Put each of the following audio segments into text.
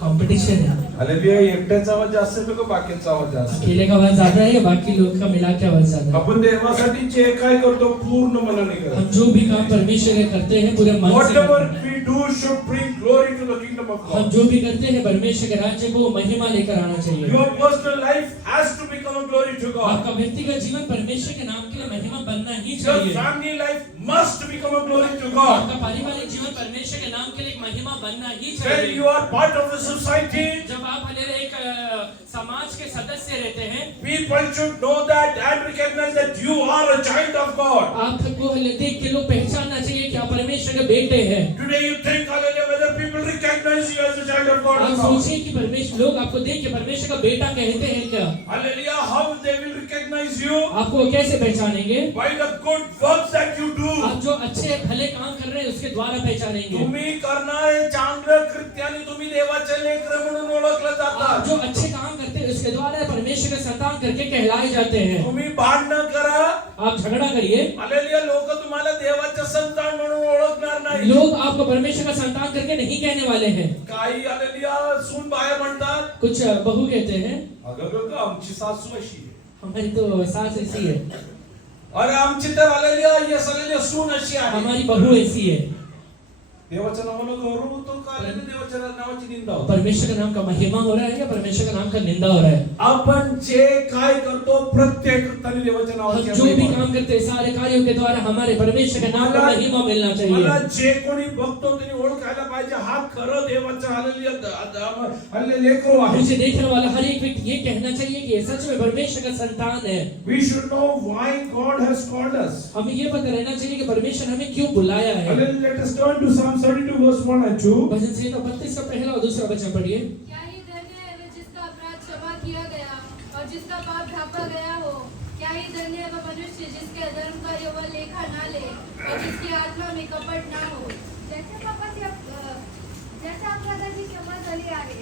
Competition है। Hallelujah. एकट्याचा आवाज जास्त आहे का बाकीचा आवाज जास्त आहे? अकेले का आवाज ज्यादा है या बाकी लोग का मिला के आवाज ज्यादा है? आपण देवासाठी जे काय करतो पूर्ण मनाने हम करतो. जो भी काम परमेश्वर के करते हैं पूरे मन से Whatever करते हैं। we do should bring glory to the kingdom of Hum God. जो भी करते हैं परमेश्वर के राज्य को महिमा लेकर आना चाहिए। Your personal life has to become a glory to God. आपका व्यक्तिगत जीवन परमेश्वर के नाम के लिए महिमा बनना ही Your चाहिए। family life must become a glory to God. आपका पारिवारिक जीवन परमेश्वर के नाम के लिए एक महिमा बनना ही When चाहिए। you are part of the society, जब आप एक समाज के सदस्य रहते हैं, people should know that and recognize that you are a child of God. आपको देख के लोग पहचानना चाहिए कि आप परमेश्वर के बेटे हैं। Today you think, hallelujah, whether people recognize you as a child of God or आप not. सोचिए कि परमेश्वर लोग आपको देख के परमेश्वर का बेटा कहते हैं क्या? Hallelujah, how they will recognize you? आपको कैसे पहचानेंगे? By the good works that you do. आप जो अच्छे भले काम कर रहे हैं उसके द्वारा पहचानेंगे। तुम्ही करणारे चांगल्या कृत्याने तुम्ही देवाचे लेकरं म्हणून ओळखले आप जातात. जो अच्छे काम करते हैं उसके द्वारा परमेश्वर के संतान करके कहलाए जाते हैं। तुम्ही भांडण करा, आप झगड़ा करिए, हालेलुया, लोक तुम्हाला देवाचे संतान म्हणून ओळखणार नाही. लोग आपको परमेश्वर का संतान करके नहीं कहने वाले हैं। काही हालेलुया सून बाहेर म्हणतात, कुछ बहू कहते हैं अगं गं आमची सासू अशी आहे. हमारी तो सास ऐसी है, अरे आमची तर हालेलुया यस हालेलुया सून अशी आहे. हमारी बहू ऐसी है। देवाच्या नावाला गौरव होतो का हालेलुया देवाच्या नावाची निंदा होते? परमेश्वर के नाम का महिमा हो रहा है या परमेश्वर का नाम का निंदा हो रहा है? आपण जे काय करतो प्रत्येक कृत्याने देवाच्या हम नावाची जो भी महिमा. काम करते हैं सारे कार्यों के द्वारा हमारे परमेश्वर के नाम का महिमा मिलना मला चाहिए। जे कोणी बघतो त्यांनी ओळखायला पाहिजे हा खरं देवाचा हालेलुया हालेलुया लेकरू आहे. मुझे देखने वाला हर एक व्यक्ति ये कहना चाहिए कि ये सच में परमेश्वर का संतान है। We should know why God has called us. हमें ये पता रहना चाहिए कि परमेश्वर हमें क्यों बुलाया है। Hallelujah. Let us turn to Psalm 32 verse 1 and 2. भजन संहिता 32 का पहला और दूसरा वचन पढ़िए। क्या ही धन्य है वह जिसका अपराध क्षमा किया गया और जिसका पाप ढांपा गया हो। क्या ही धन्य है वह मनुष्य जिसके अधर्म का यहोवा लेखा ना ले और जिसकी आत्मा में कपट ना हो। ज्याच्या अपराधाची क्षमा झाली आहे,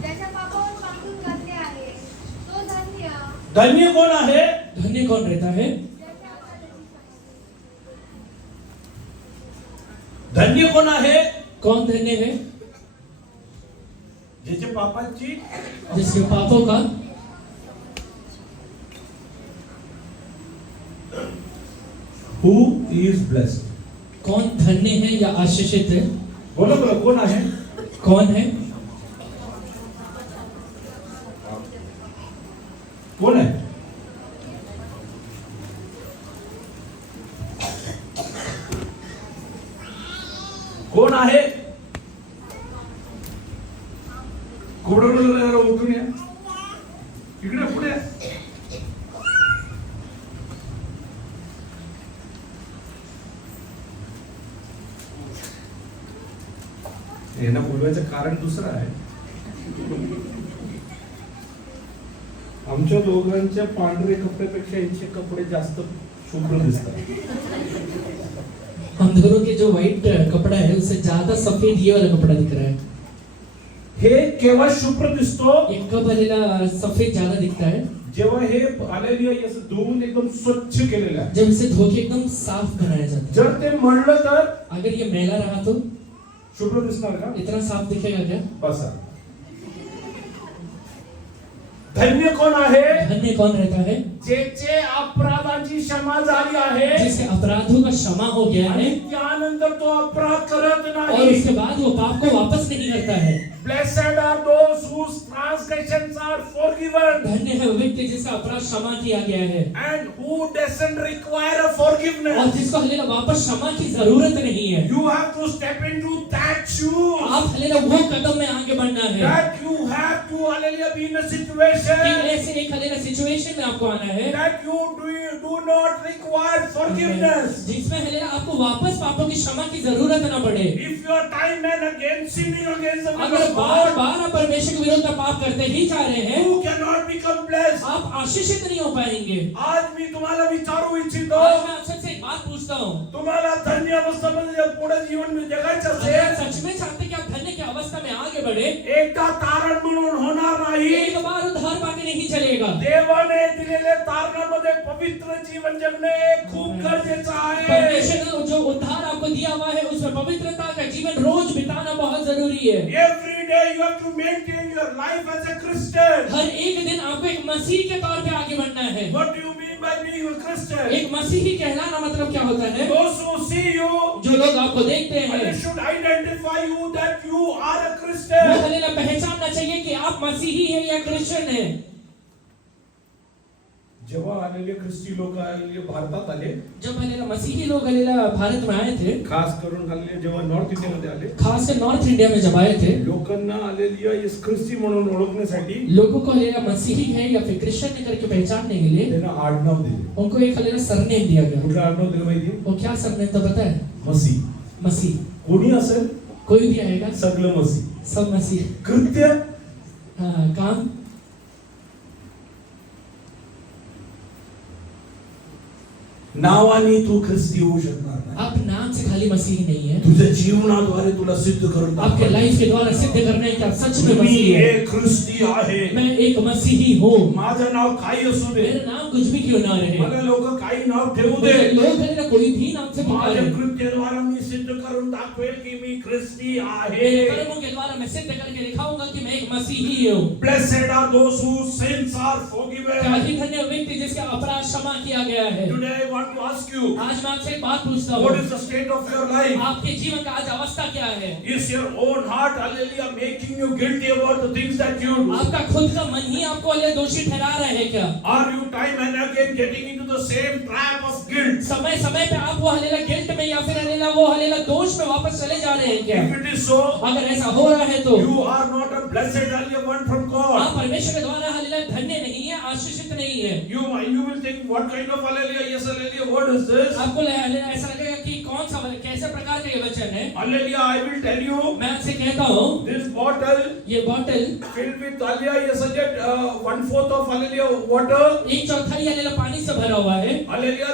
ज्याच्या पापावर पांघरून घातले आहे, तो धन्य. धन्य कोण आहे? धन्य कौन रहता है? धन्य कोण आहे? कौन धन्य है? ज्याच्या पापाची जिसके पापों का who is blessed. कौन धन्य है या आशीषित है? बोला बोला कोण आहे? कौन है? कोण आहे? कोण आहे? कोण उठून या इकडे पुढे. यांना बोलवायचं कारण दुसरं आहे. आमच्या दोघांच्या पांढरे कपड्यापेक्षा यांचे कपडे जास्त शुभ्र दिसतात. हम दोनों के जो व्हाइट कपड़ा है उससे ज्यादा सफेद ये वाला कपड़ा दिख रहा है। हे केव्हा शुभ्र दिसतो? ये कब वाला सफेद ज्यादा दिखता है? जेव्हा हे हालेलुया असं धुवून एकदम स्वच्छ केलेलं आहे. जब इसे धो के एकदम साफ बनाया जाता है। जर ते मळलं तर अगर ये मैला रहा तो शुभ्र दिसणार का? इतना साफ दिखेगा क्या? बसा. धन्य कोण आहे? धन्य कौन रहता है? ज्याचे अपराधाची क्षमा झाली आहे जिसके अपराधों का क्षमा हो गया आणि है त्यानंतर तो अपराध करत और नाही. उसके बाद वो पाप को वापस नहीं करता है। Blessed are those whose transgressions are forgiven धन्य है वो व्यक्ति जिसका अपराध क्षमा किया गया है and who doesn't require a forgiveness. और जिसको हलेला वापस क्षमा की जरूरत नहीं है। You have to step into that shoes. आप हलेला वो कदम में आगे बढ़ना है That you have to hallelujah be in a situation कि ऐसे एक हलेला सिचुएशन में आपको आना है that you do not require forgiveness. जिसमें हलेला आपको वापस पापों की क्षमा की जरूरत न पड़े। If you are time and again sinning against the will अगर of बार God, बार आप परमेश्वर के विरुद्ध पाप करते ही जा रहे हैं, you cannot become blessed. आप आशीषित नहीं हो पाएंगे। आज मी तुम्हाला विचारू इच्छितो, आज मैं आपसे एक बात पूछता हूँ, तुम्हाला धन्य अवस्थेमध्ये पुढे जीवन में जगायचं अगर आप असेल, सच में चाहते हैं कि आप धन्य की अवस्था में आगे बढ़े, एकदा तारण म्हणून होणार नाही. एक बार उद्धार पाके नहीं चलेगा। देवाने दिलेले तारणामध्ये पवित्र जीवन जगणे खूप गरजेचं आहे. परमेश्वर ने जो उद्धार आपको दिया हुआ है उसमें पवित्रता का जीवन रोज बिताना बहुत जरूरी है। Every day day you have to maintain your life as a Christian. हर एक दिन आपको एक मसीह के तौर पे आगे बढ़ना है। What do you mean by being a Christian? एक मसीही कहलाना मतलब क्या होता है? Those who see you, जो लोग आपको देखते हैं, they should identify you that you are a वो Christian. हालेलुया पहचानना चाहिए कि आप मसीही हैं या क्रिश्चियन हैं। जेव्हा आलेले ख्रिस्ती लोक आलेले भारतात आले, जब हालेलुया मसीही लोग हालेलुया भारत में आए थे, खास करून आलेले जेव्हा नॉर्थ इंडियामध्ये आले, खासकर नॉर्थ इंडिया में जब आए थे, लोकांना आलेली इस ख्रिस्ती म्हणून ओळखण्यासाठी लोगों को हालेलुया मसीही है या फिर क्रिश्चियन है करके पहचानने के लिए त्यांना आडनाव दिले. उनको एक हालेलुया सरनेम दिया गया। कुठलं आडनाव दिलं माहिती? वो क्या सरनेम था पता है? मसीह. मसीह। कोणी असेल कोई भी आएगा, सगळं मसीह. सब मसीह। कृत्य काम नावाने तू ख्रिस्ती होऊ शकणार नाही. आप नाम से खाली मसीही नहीं है, तुझ्या जीवनाद्वारे तुला सिद्ध करून आपके दाखव. लाइफ के द्वारा सिद्ध करना है कि आप सच में मी मसीही है। एक ख्रिस्ती आहे. मैं एक मसीही हूँ। माझं नाव काही असू दे, मेरा नाम कुछ भी क्यों ना रहे, मला लोक काही नाव ठेवू दे, मुझे लोग हालेलुया कोई भी नाम से माझ्या पुकारे, कृत्याद्वारा मी सिद्ध करून दाखवेल की मी ख्रिस्ती आहे. मेरे कर्मों के द्वारा मैं सिद्ध करके दिखाऊंगा कि मैं एक मसीही हूँ। Blessed are those whose sins are forgiven. क्या ही धन्य व्यक्ति जिसका अपराध क्षमा किया गया है। Today I want to ask you, आज मैं आपसे एक बात पूछता what हूँ, is the state of your life? आपके जीवन का आज अवस्था क्या है? Is your own heart, hallelujah, making you guilty about the things that you do? आपका खुद का मन ही आपको हालेलुया दोषी ठहरा रहा है क्या? Are you time and again getting into the same trap of guilt? समय समय पे आप वो हालेलुया गिल्ट में या फिर हालेलुया वो हालेलुया दोष में वापस चले जा रहे हैं क्या? If it is so, अगर ऐसा हो रहा है तो you are not a blessed, hallelujah, one from आप God. परमेश्वर के द्वारा हालेलुया धन्य नहीं है, आशीषित नहीं है। You will think, what kind of hallelujah? Yes, hallelujah. What is this? आपको हालेलुया ऐसा लगेगा कि कौन सा कैसे प्रकार का ये वचन है? Hallelujah, I will tell you. मैं आपसे कहता हूँ, This bottle ये bottle filled with hallelujah, yes, hallelujah, 1/4 of hallelujah water. एक चौथाई हालेलुया पानी से भरा हुआ है। Hallelujah,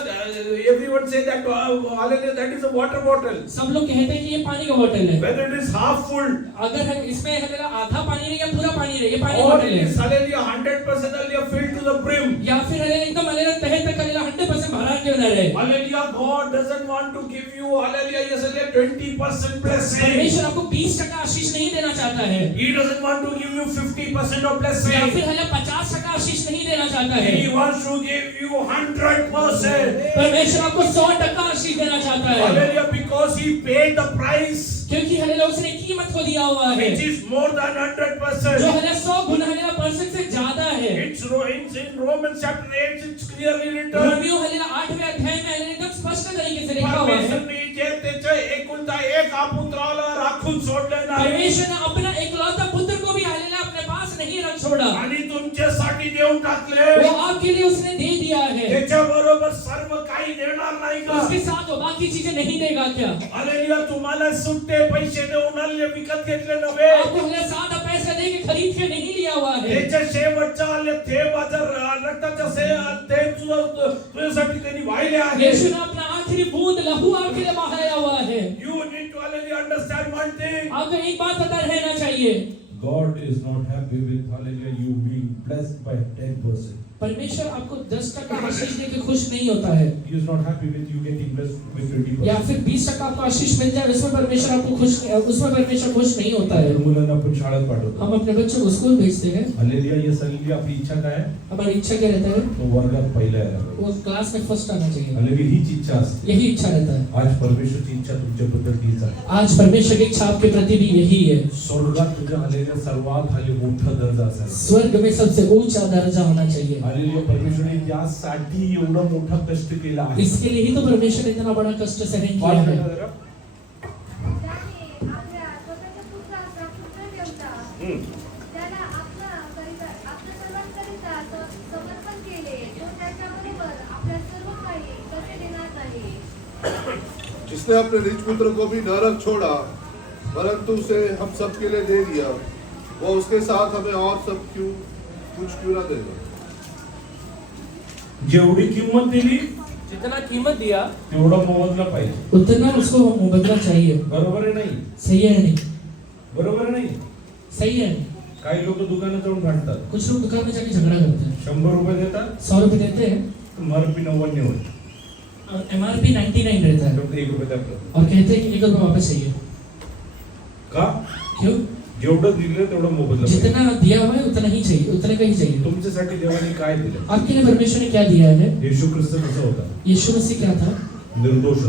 everyone say that hallelujah, that is a water bottle. सब लोग कहते हैं कि ये पानी का बॉटल है। Whether it is half full अगर हम इसमें हालेलुया आधा पानी रहे या पूरा पानी रहे, ये पानी or बॉटल it है। is hallelujah 100% hallelujah filled to the brim. या फिर हालेलुया एकदम हालेलुया तहे तक हालेलुया 100% भरा क्यों न रहे? Hallelujah, God doesn't want to give you hallelujah, yes, hallelujah, 20% blessing. परमेश्वर आपको 20% आशीष नहीं देना चाहता है, He doesn't want to give you 50% of या blessing. फिर हालेलुया 50% आशीष नहीं देना चाहता है। He wants to give you 100%. परमेश्वर आपको 100% आशीष देना चाहता है, Hallelujah, because He paid the price, क्योंकि हालेलुया उसने कीमत को दिया हुआ है, which is more than जो 100%. हालेलुया 100 गुना हालेलुया परसेंट से ज्यादा है। It's in Romans chapter 8, it's clearly written. रोमियो हालेलुया 8वें अध्याय में हालेलुया एकदम स्पष्ट तरीके से लिखा हुआ है, परमेश्वरने जे त्याच्या एकुलता एक पुत्राला राखून सोडले नाही परमेश्वर ने अपना एकलौता पुत्र को भी हालेलुया अपने पास नहीं रख छोड़ा, आणि तुमच्यासाठी देऊन टाकले. वो आपके लिए उसने दे दिया है। त्याच्याबरोबर सर्व काही देणार नाही का? उसके साथ वो बाकी चीजें नहीं देगा क्या? हालेलुया, तुम्हाला सुट्टे पैसे देऊन आले, विकत घेतले नव्हे. आपको हालेलुया सादा पैसा दे के खरीद के नहीं लिया हुआ है, त्याच्या शेवटच्या आले ते बाजार रक्ताच्या ते तुझ्यासाठी त्यांनी वाहिले आहे. यीशु ने अपना आखिरी बूंद लहू आपके लिए बहाया हुआ है। You need to hallelujah understand one thing. आपको एक बात पता रहना चाहिए, God is not happy with hallelujah you being blessed by 10%. परमेश्वर आपको 10% आशीष देके खुश नहीं होता है, He is not happy with you getting blessed with 20%. या फिर 20% आपको आशीष मिल जाए उसमें परमेश्वर आपको उसमें परमेश्वर खुश नहीं होता है। मुलांना आपण शाळेत पाठवतो. हम अपने बच्चों को स्कूल भेजते हैं, हालेलुया, ये सगळी आपली इच्छा काय आहे? हमारी इच्छा क्या रहता है? तो वर्गात पहिला यायला पाहिजे. वो क्लास में फर्स्ट आना चाहिए, हालेलुया, हीच इच्छा असते. यही इच्छा रहता है। आज परमेश्वरची इच्छा तुमच्याबद्दल तीच आहे. आज परमेश्वर की इच्छा आपके प्रति भी यही है, स्वर्गात तुझ्या हालेलुया सर्वात हाले मोठा दर्जा असायला. स्वर्ग में सबसे ऊंचा दर्जा होना चाहिए। हालेलुया, परमेश्वरने त्यासाठी एवढा मोठा कष्ट केला आहे. इसके लिए ही तो परमेश्वर ने इतना बड़ा कष्ट सहन किया है। त्याने आपल्या स्वतःच्या पुत्राचा पुत्र देवता त्याला आपल्या सर्वांकरिता समर्पण केले, तो त्याच्याबरोबर आपल्या सर्व काही कसे देणार नाही? जिसने अपने निज पुत्र को भी न रख छोड़ा परंतु उसे हम सब के लिए दे दिया, वो उसके साथ हमें और सब कुछ क्यों न देगा? जेवढी किंमत दिली जितना कीमत दिया तेवढा मोबदला पाहिजे. उतना उसको मुबदला चाहिए। बरोबर आहे नाही? सही है नहीं? बरोबर आहे नाही? सही है नहीं? काही लोक दुकानात जाऊन भांडतात. कुछ लोग दुकान में जाके झगड़ा करते हैं, 100 रुपये देतात, 100 रुपए देते हैं, MRP 90 होत. MRP 99 रहता है फक्त 1 रुपये द्या आपल्याला. और कहते हैं कि 1 रुपया वापस चाहिए। का? क्यों? जेवढं दिलं तेवढं मोबदला पाहिजे. जितना दिया हुआ है उतना ही चाहिए, उतना का ही चाहिए. तुमच्यासाठी देवाने काय दिलं? आपके लिए परमेश्वर ने क्या दिया है? येशू ख्रिस्त कसा होता? यीशु मसीह क्या था? निर्दोष.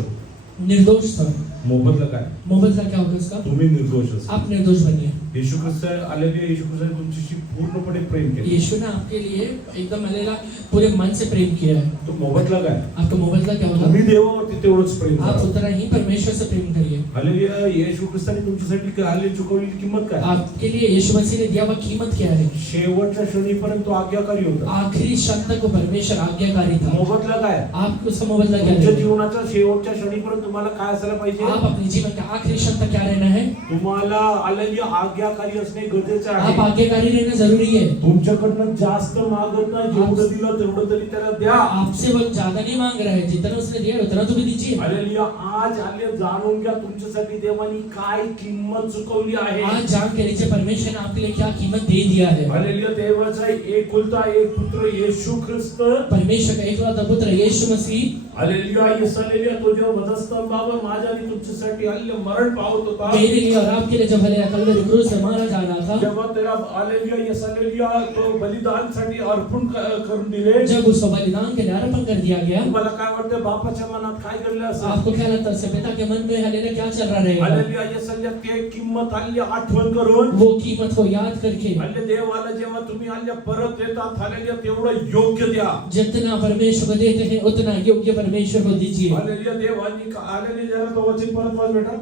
निर्दोष था. मोबदला काय? मोबदला क्या होगा इसका? तुम्ही निर्दोष असाल. आप निर्दोष बनिए. येशू ख्रिस्त आलेले, येशू ख्रिस्ताने तुमच्याशी पूर्णपणे प्रेम केले. यीशु ने आपके लिए एकदम हालेलुया पूरे मन से प्रेम किया है. तो मोबदला काय? आपका मोबदला क्या होगा? तुम्ही देवावरती तेवढंच प्रेम आप करा. उतना ही परमेश्वर से प्रेम करिए. हालेलुया. येशू ख्रिस्ताने तुमच्यासाठी काय चुकवलेली किंमत काय? आपके लिए यीशु मसीह ने दिया हुआ कीमत क्या है? शेवटच्या क्षणीपर्यंत तो आज्ञाकारी होता. आखिरी क्षण तक वो परमेश्वर आज्ञाकारी था. मोबदला काय? आपको उसका मोबदला क्या तुमच्या है? जीवनाच्या शेवटच्या क्षणीपर्यंत तुम्हाला काय असायला पाहिजे? आप अपने जीवन का आखिरी क्षण तक क्या रहना है? तुम्हाला हालेलुया आज्ञाकारी असणे गरजेचे आप आहे. आज्ञाकारी रहना जरूरी है. तुमच्याकडनं जास्त मागत नाही, जेवढं दिलं तेवढं तरी त्याला द्या. आपसे वो ज्यादा नहीं मांग रहा है, जितना उसने दिया है उतना तो भी दीजिए. हालेलुया. आज आले जाणून घ्या तुमच्यासाठी देवानी काय किंमत चुकवली आहे. आज जान के लीजिए परमेश्वर ने आपके लिए क्या कीमत दे दिया है. हालेलुया. देवाचा एकुलता एक पुत्र येशू ख्रिस्त. परमेश्वर का एकलौता पुत्र यीशु मसीह. हालेलुया. हालेलुया. तो जो वधस्तंभावर माझ्या आणि तुमच्यासाठी हल्ले मरण पावत होता. मेरे लिए और आपके लिए जब हालेलुया कल्वरी क्रूस पे मारा जा रहा था, जेव्हा त्याला हालेलुया हालेलुया तो बलिदानसाठी अर्पण करून दिले. जब उसको बलिदान के लिए अर्पण कर दिया गया, तुम्हाला काय वाटतं बापाच्या मनात काय घडलं असं? आपको क्या लगता है पिता के मन में हालेलुया क्या चल रहा रहेगा? हालेलुया. हालेलुया. ते किंमत हल्ली आठवण करून वो कीमत को याद करके हल्ले देवाला जेव्हा तुम्ही हल्ले परत देतात हालेलुया तेवढं योग्य द्या. जितना परमेश्वर को देते हैं उतना योग्य परमेश्वर को दीजिए. हालेलुया. देवानी हालेलुया. जरा तो वचन परत वाच बेटा.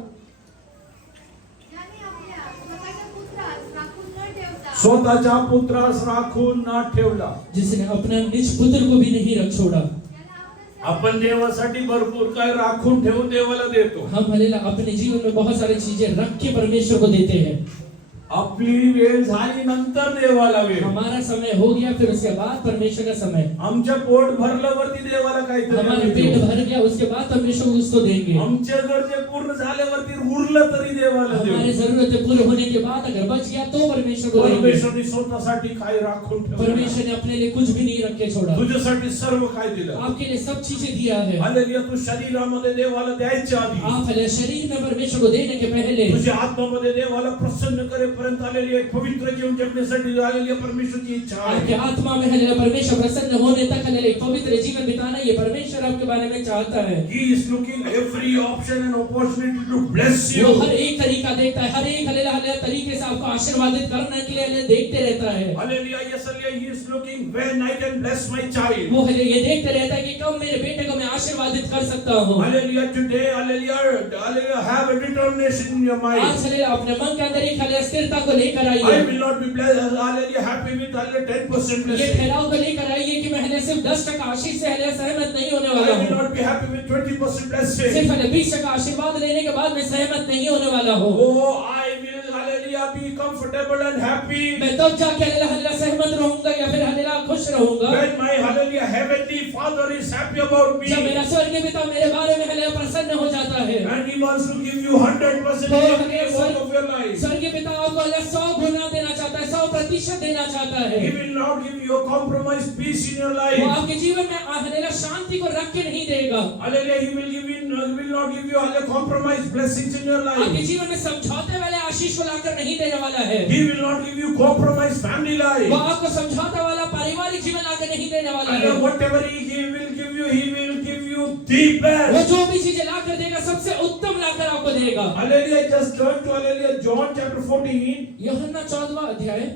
याने आपल्या स्वतःच्या पुत्रास राखून न ठेवता स्वतःच्या पुत्रास राखून न ठेवला. जिसने अपना निज पुत्र को भी नहीं रख छोड़ा. त्याला आपल्या आपण देवासाठी भरपूर काय राखून ठेवून देवाला देतो. हम हालेलुया अपने जीवन में बहुत सारी चीजें रख के परमेश्वर को देते हैं. आपली वेळ झाली नंतर देवाला वेळ. हमारा समय हो गया फिर उसके बाद परमेश्वर का समय. आमच्या पोट भरल्यावरती देवाला हमारा काहीतरी पेट देऊ. भर गया उसके बाद परमेश्वर को उसको देंगे. आमच्या गरजे पूर्ण झाल्यावरती उरलं तरी देवाला हमारी देऊ. जरूरतें पूरी होने के बाद अगर बच गया तो परमेश्वर को देंगे. परमेश्वरने स्वतःसाठी काय राखून ठेवलं. परमेश्वर ने अपने लिए कुछ भी नहीं रख के छोड़ा. तुझ्यासाठी सर्व काय दिलं. आपके लिए सब चीजें दिया है. हालेलुया. तू शरीरामध्ये देवाला द्यायच्या आधी आप हालेलुया शरीर में परमेश्वर को देने के पहले तुझ्या आत्मामध्ये देवाला प्रसन्न करेपर्यंत आलेली एक पवित्र जीवन जगण्यासाठी आलेली परमेश्वरची इच्छा आपके आहे. आत्मा में हालेलुया परमेश्वर प्रसन्न होने तक हालेलुया पवित्र जीवन बिताना ये परमेश्वर आपके बारे में चाहता है. He is looking every option and opportunity to bless you. वो हर एक तरीका देखता है, हर एक हालेलुया हालेलुया तरीके से आपको आशीर्वादित करने के लिए हालेलुया देखते रहता है. Hallelujah. Yes, hallelujah. He is looking when I can bless my child. वो हालेलुया ये देखते रहता है कि कब मेरे बेटे को मैं आशीर्वादित कर सकता हूँ. Hallelujah. Today, hallelujah, hallelujah, have a determination in your mind. आज हालेलुया अपने मन के अंदर एक हालेलुया स्थिरता को लेकर I आइए. will not be blessed, hallelujah, happy with hallelujah 10% ये blessing. ठहराव को लेकर आइए कि मैं हालेलुया सिर्फ 10% आशीष से हालेलुया सहमत नहीं होने I वाला will हूँ. not be happy with 20% blessing. सिर्फ हालेलुया 20% आशीर्वाद लेने के बाद मैं सहमत नहीं होने वाला हूँ. Oh, I will, hallelujah, be comfortable and happy मैं तब जाके हालेलुया सहमत रहूंगा या फिर हालेलुया खुश रहूंगा when my, hallelujah, heavenly Father is happy about me. जब मेरा स्वर्गीय पिता मेरे बारे में हालेलुया प्रसन्न हो जाता है. And He wants to give you 100% every walk of your life. स्वर्गीय पिता आपको हालेलुया 100 गुना देना चाहता है, 100% देना चाहता है. He will not give you a compromised peace in your वो life. आपके जीवन में हालेलुया शांति को रख के नहीं देगा. Hallelujah. He will give you, will not give you hallelujah, compromised blessings in your आपके life. जीवन में समझौते वाले आशीष को लाकर नहीं देने वाला है. He will not give you compromised family वो life. आपको समझौता वाला पारिवारिक जीवन लाकर नहीं देने वाला है. Hallelujah. Whatever He will give you, He will give you the वो best. जो भी चीजें लाकर देगा सबसे उत्तम लाकर आपको देगा. Hallelujah. Just turn to hallelujah John chapter 14. यूहन्ना 14वां अध्याय.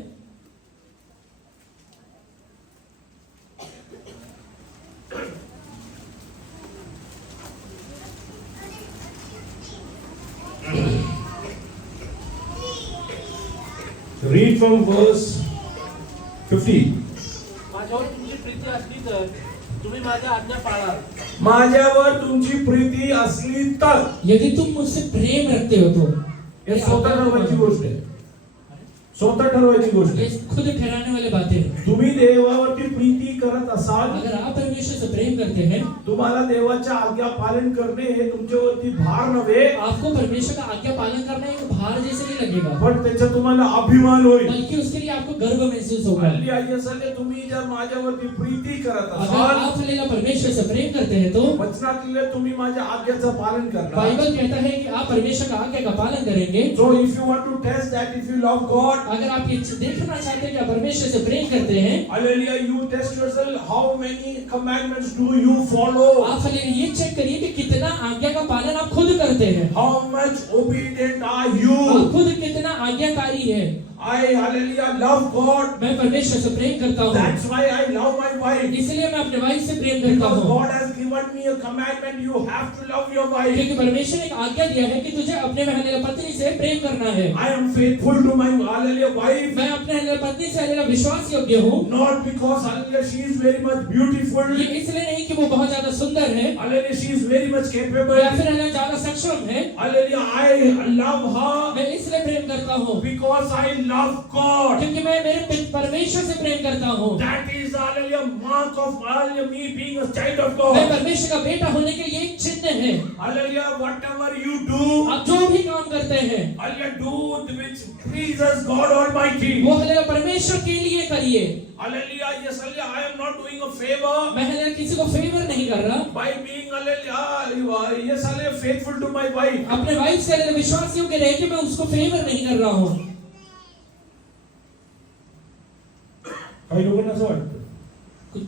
Read from verse 50. माझ्यावर तुमची प्रीती असली तर तुम्ही माझ्या आज्ञा पाळाल. माझ्यावर तुमची प्रीती असली तर. यदि तुम मुझसे प्रेम रखते हो तो हे स्वतः नावाची गोष्ट आहे. स्वतः ठरवायची गोष्ट ये आहे. खुद ठहराने वाली बातें हैं. तुम्ही देवावरती प्रीती करत असाल, अगर आप परमेश्वर से प्रेम करते हैं, तुम्हाला देवाच्या आज्ञा पालन करणे हे तुमच्यावरती भार नव्हे, आपको परमेश्वर का आज्ञा पालन करना एक भार जैसे नहीं लगेगा, पण त्याचा तुम्हाला अभिमान होईल. बल्कि उसके लिए आपको गर्व महसूस होगा. हल्ली आई असेल तुम्ही जर माझ्यावरती प्रीती करत अगर असाल, आप हल्लेला परमेश्वर से प्रेम करते हैं तो वचनातले तुम्ही माझ्या आज्ञाचं पालन करणार. बाइबल कहता है कि आप परमेश्वर का आज्ञा का पालन करेंगे. So if you want to test that if you love God, अगर आप ये देखना चाहते हैं कि आप परमेश्वर से प्रेम करते हैं, hallelujah, you test yourself how many commandments do you follow, आप हल्ले ये चेक करिए कि कितना आज्ञा का पालन आप खुद करते हैं. how much obedient are you. आप खुद कितना आज्ञाकारी है. I hallelujah love God, मैं परमेश्वर से प्रेम करता हूँ, that's why I love my wife, इसलिए मैं अपने वाइफ से प्रेम करता because हूँ. God has given me a commandment, you have to love your wife. क्योंकि परमेश्वर ने एक आज्ञा दिया है कि तुझे अपने हल्लेला पत्नी से प्रेम करना है. I am faithful to my hallelujah wife, मैं अपने हल्लेला पत्नी से हल्लेला विश्वास योग्य हूँ. not because hallelujah she is very much beautiful, ये इसलिए नहीं कि वो बहुत ज्यादा सुंदर है hallelujah she is very much capable, या फिर हल्लेला ज्यादा सक्षम है. hallelujah I love her मैं इसलिए प्रेम करता हूँ because I love God. क्योंकि मैं मेरे परमेश्वर से प्रेम करता हूँ. That is hallelujah mark of hallelujah me being a child of मैं God. परमेश्वर का बेटा होने के लिए एक चिन्ह है. Hallelujah, whatever you do, आप जो भी काम करते हैं hallelujah, do which pleases God Almighty. वो हल्लेला परमेश्वर के लिए करिए. Hallelujah, yes, hallelujah, I am not doing a favor मैं हल्लेला किसी को फेवर नहीं कर रहा. by being hallelujah, yes, hallelujah, faithful to my wife. अपने वाइफ से हल्लेला विश्वास योग्य रह के मैं उसको फेवर नहीं कर रहा हूँ. काही लोकांना असं वाटतं,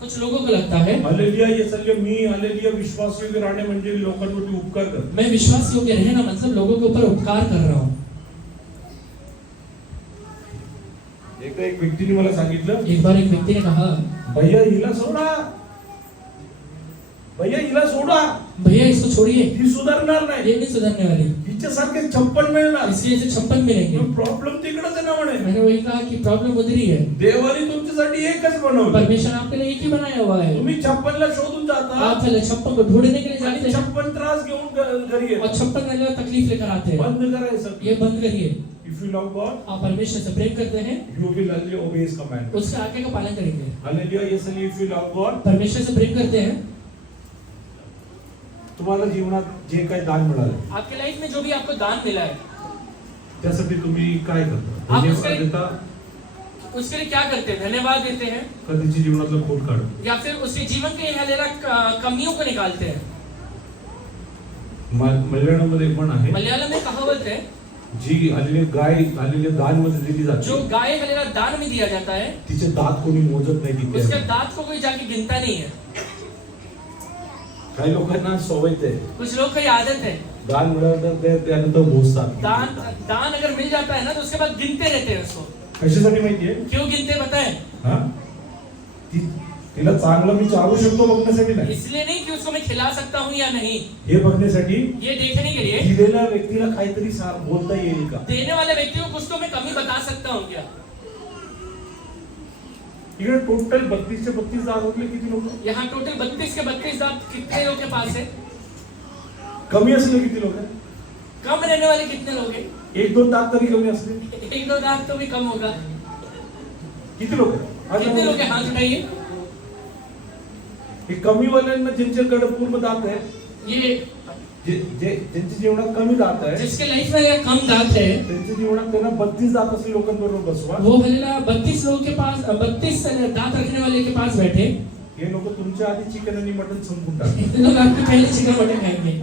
कुछ लोगों को लगता है हालेलुया ये सल्ले मी हालेलुया विश्वासयोग्य राहणे म्हणजे लोकांवरती उपकार करतो. मैं विश्वास योग्य रहना मतलब लोगों के ऊपर उपकार कर रहा हूँ. एक व्यक्तीने मला सांगितलं, एक बार एक व्यक्ति ने कहा, भैया हिला सोडा, भैया हिला सोडा, भैया इसको छोड़िए, ही सुधारणार नाही, ये नहीं सुधरने वाली, हिच्यासारखे 56 मिळणार. इसलिए इसे 56 मिलेंगे. प्रॉब्लेम तिकडेच आहे ना म्हणे. मैंने वही कहा कि प्रॉब्लम उधर ही है. देवाने तुमच्यासाठी एकच बनवलं. परमेश्वर आपके लिए एक ही बनाया हुआ है. तुम्ही 56 ला शोधून जाता आप पहले 56 को ढूंढने के लिए आणि जाते हैं 56 त्रास घेऊन घरी येता. और 56 वाला तकलीफ लेकर आते हैं. बंद करायचं. ये बंद करिए. If you love God, आप परमेश्वर से प्रेम करते हैं, you will only obey His command. उसके आज्ञा का पालन करेंगे. Hallelujah. Yes, and if you love God, परमेश्वर से प्रेम करते हैं, तुम्हाला जीवनात जे काही दान मिळालं आपके लाइफ में जो भी आपको दान मिला है, त्यासाठी तुम्ही काय करता? आप धन्यवाद उसके- देता उसके लिए क्या करते हैं? धन्यवाद देते हैं का त्याची जीवनातलं खोट काढता? या फिर उसके जीवन के हल्लेला कमियों को निकालते हैं. मल्याळममध्ये एक म्हण आहे, मलयालम में कहावत है, जी आलेली गाय आलेले दान मध्ये दिली जो जाते, गाय हल्लेला दान में दिया जाता है, तिचे दात कोणी मोजत नाही किती उसके आहे. दांत को कोई जाके गिनता नहीं है. काही लोकांना सवय आहे, कुछ लोग की आदत है, दान मिळालं तर त्यानंतर मोजतात. दान अगर मिल जाता है ना तो उसके बाद गिनते रहते हैं उसको. कशासाठी माहितीये? क्यों गिनते पता है? हा? तिला चांगलं मी चालू शकतो बघण्यासाठी नाही, इसलिए नहीं कि उसको मैं खिला सकता हूँ या नहीं, हे बघण्यासाठी ये देखने के लिए दिलेल्या व्यक्तीला काहीतरी बोलता येईल का. देने वाले व्यक्ति को कुछ तो मैं कमी बता सकता हूँ क्या. इकडे टोटल 32 चे 32 दाखवले किती लोक? यहाँ टोटल 32 के 32 दांत कितने लोग के पास है? कमी असले किती लोक आहे? कम रहने वाले कितने लोग हैं? 1-2 दात तरी कमी असले एक दो दांत तो भी कम होगा. किती लोक आहे? कितने लोग हैं? हाथ उठाइए. हे कमी वाल्यांना ज्यांच्याकडे पूर्ण दात आहे, ये ज्यांच्या जीवनात कमी दात आहे, जिसके लाइफ में कम दांत है, त्यांच्या जीवनात त्यांना 32 दात असलेल्या लोकांबरोबर बसवा. वो हल्लेला 32 लोगों के पास 32 दांत रखने वाले के पास बैठे. हे लोक तुमच्या आधी चिकन आणि मटन संपून टाकतात. इतने लोग आपके पहले चिकन मटन खाएंगे.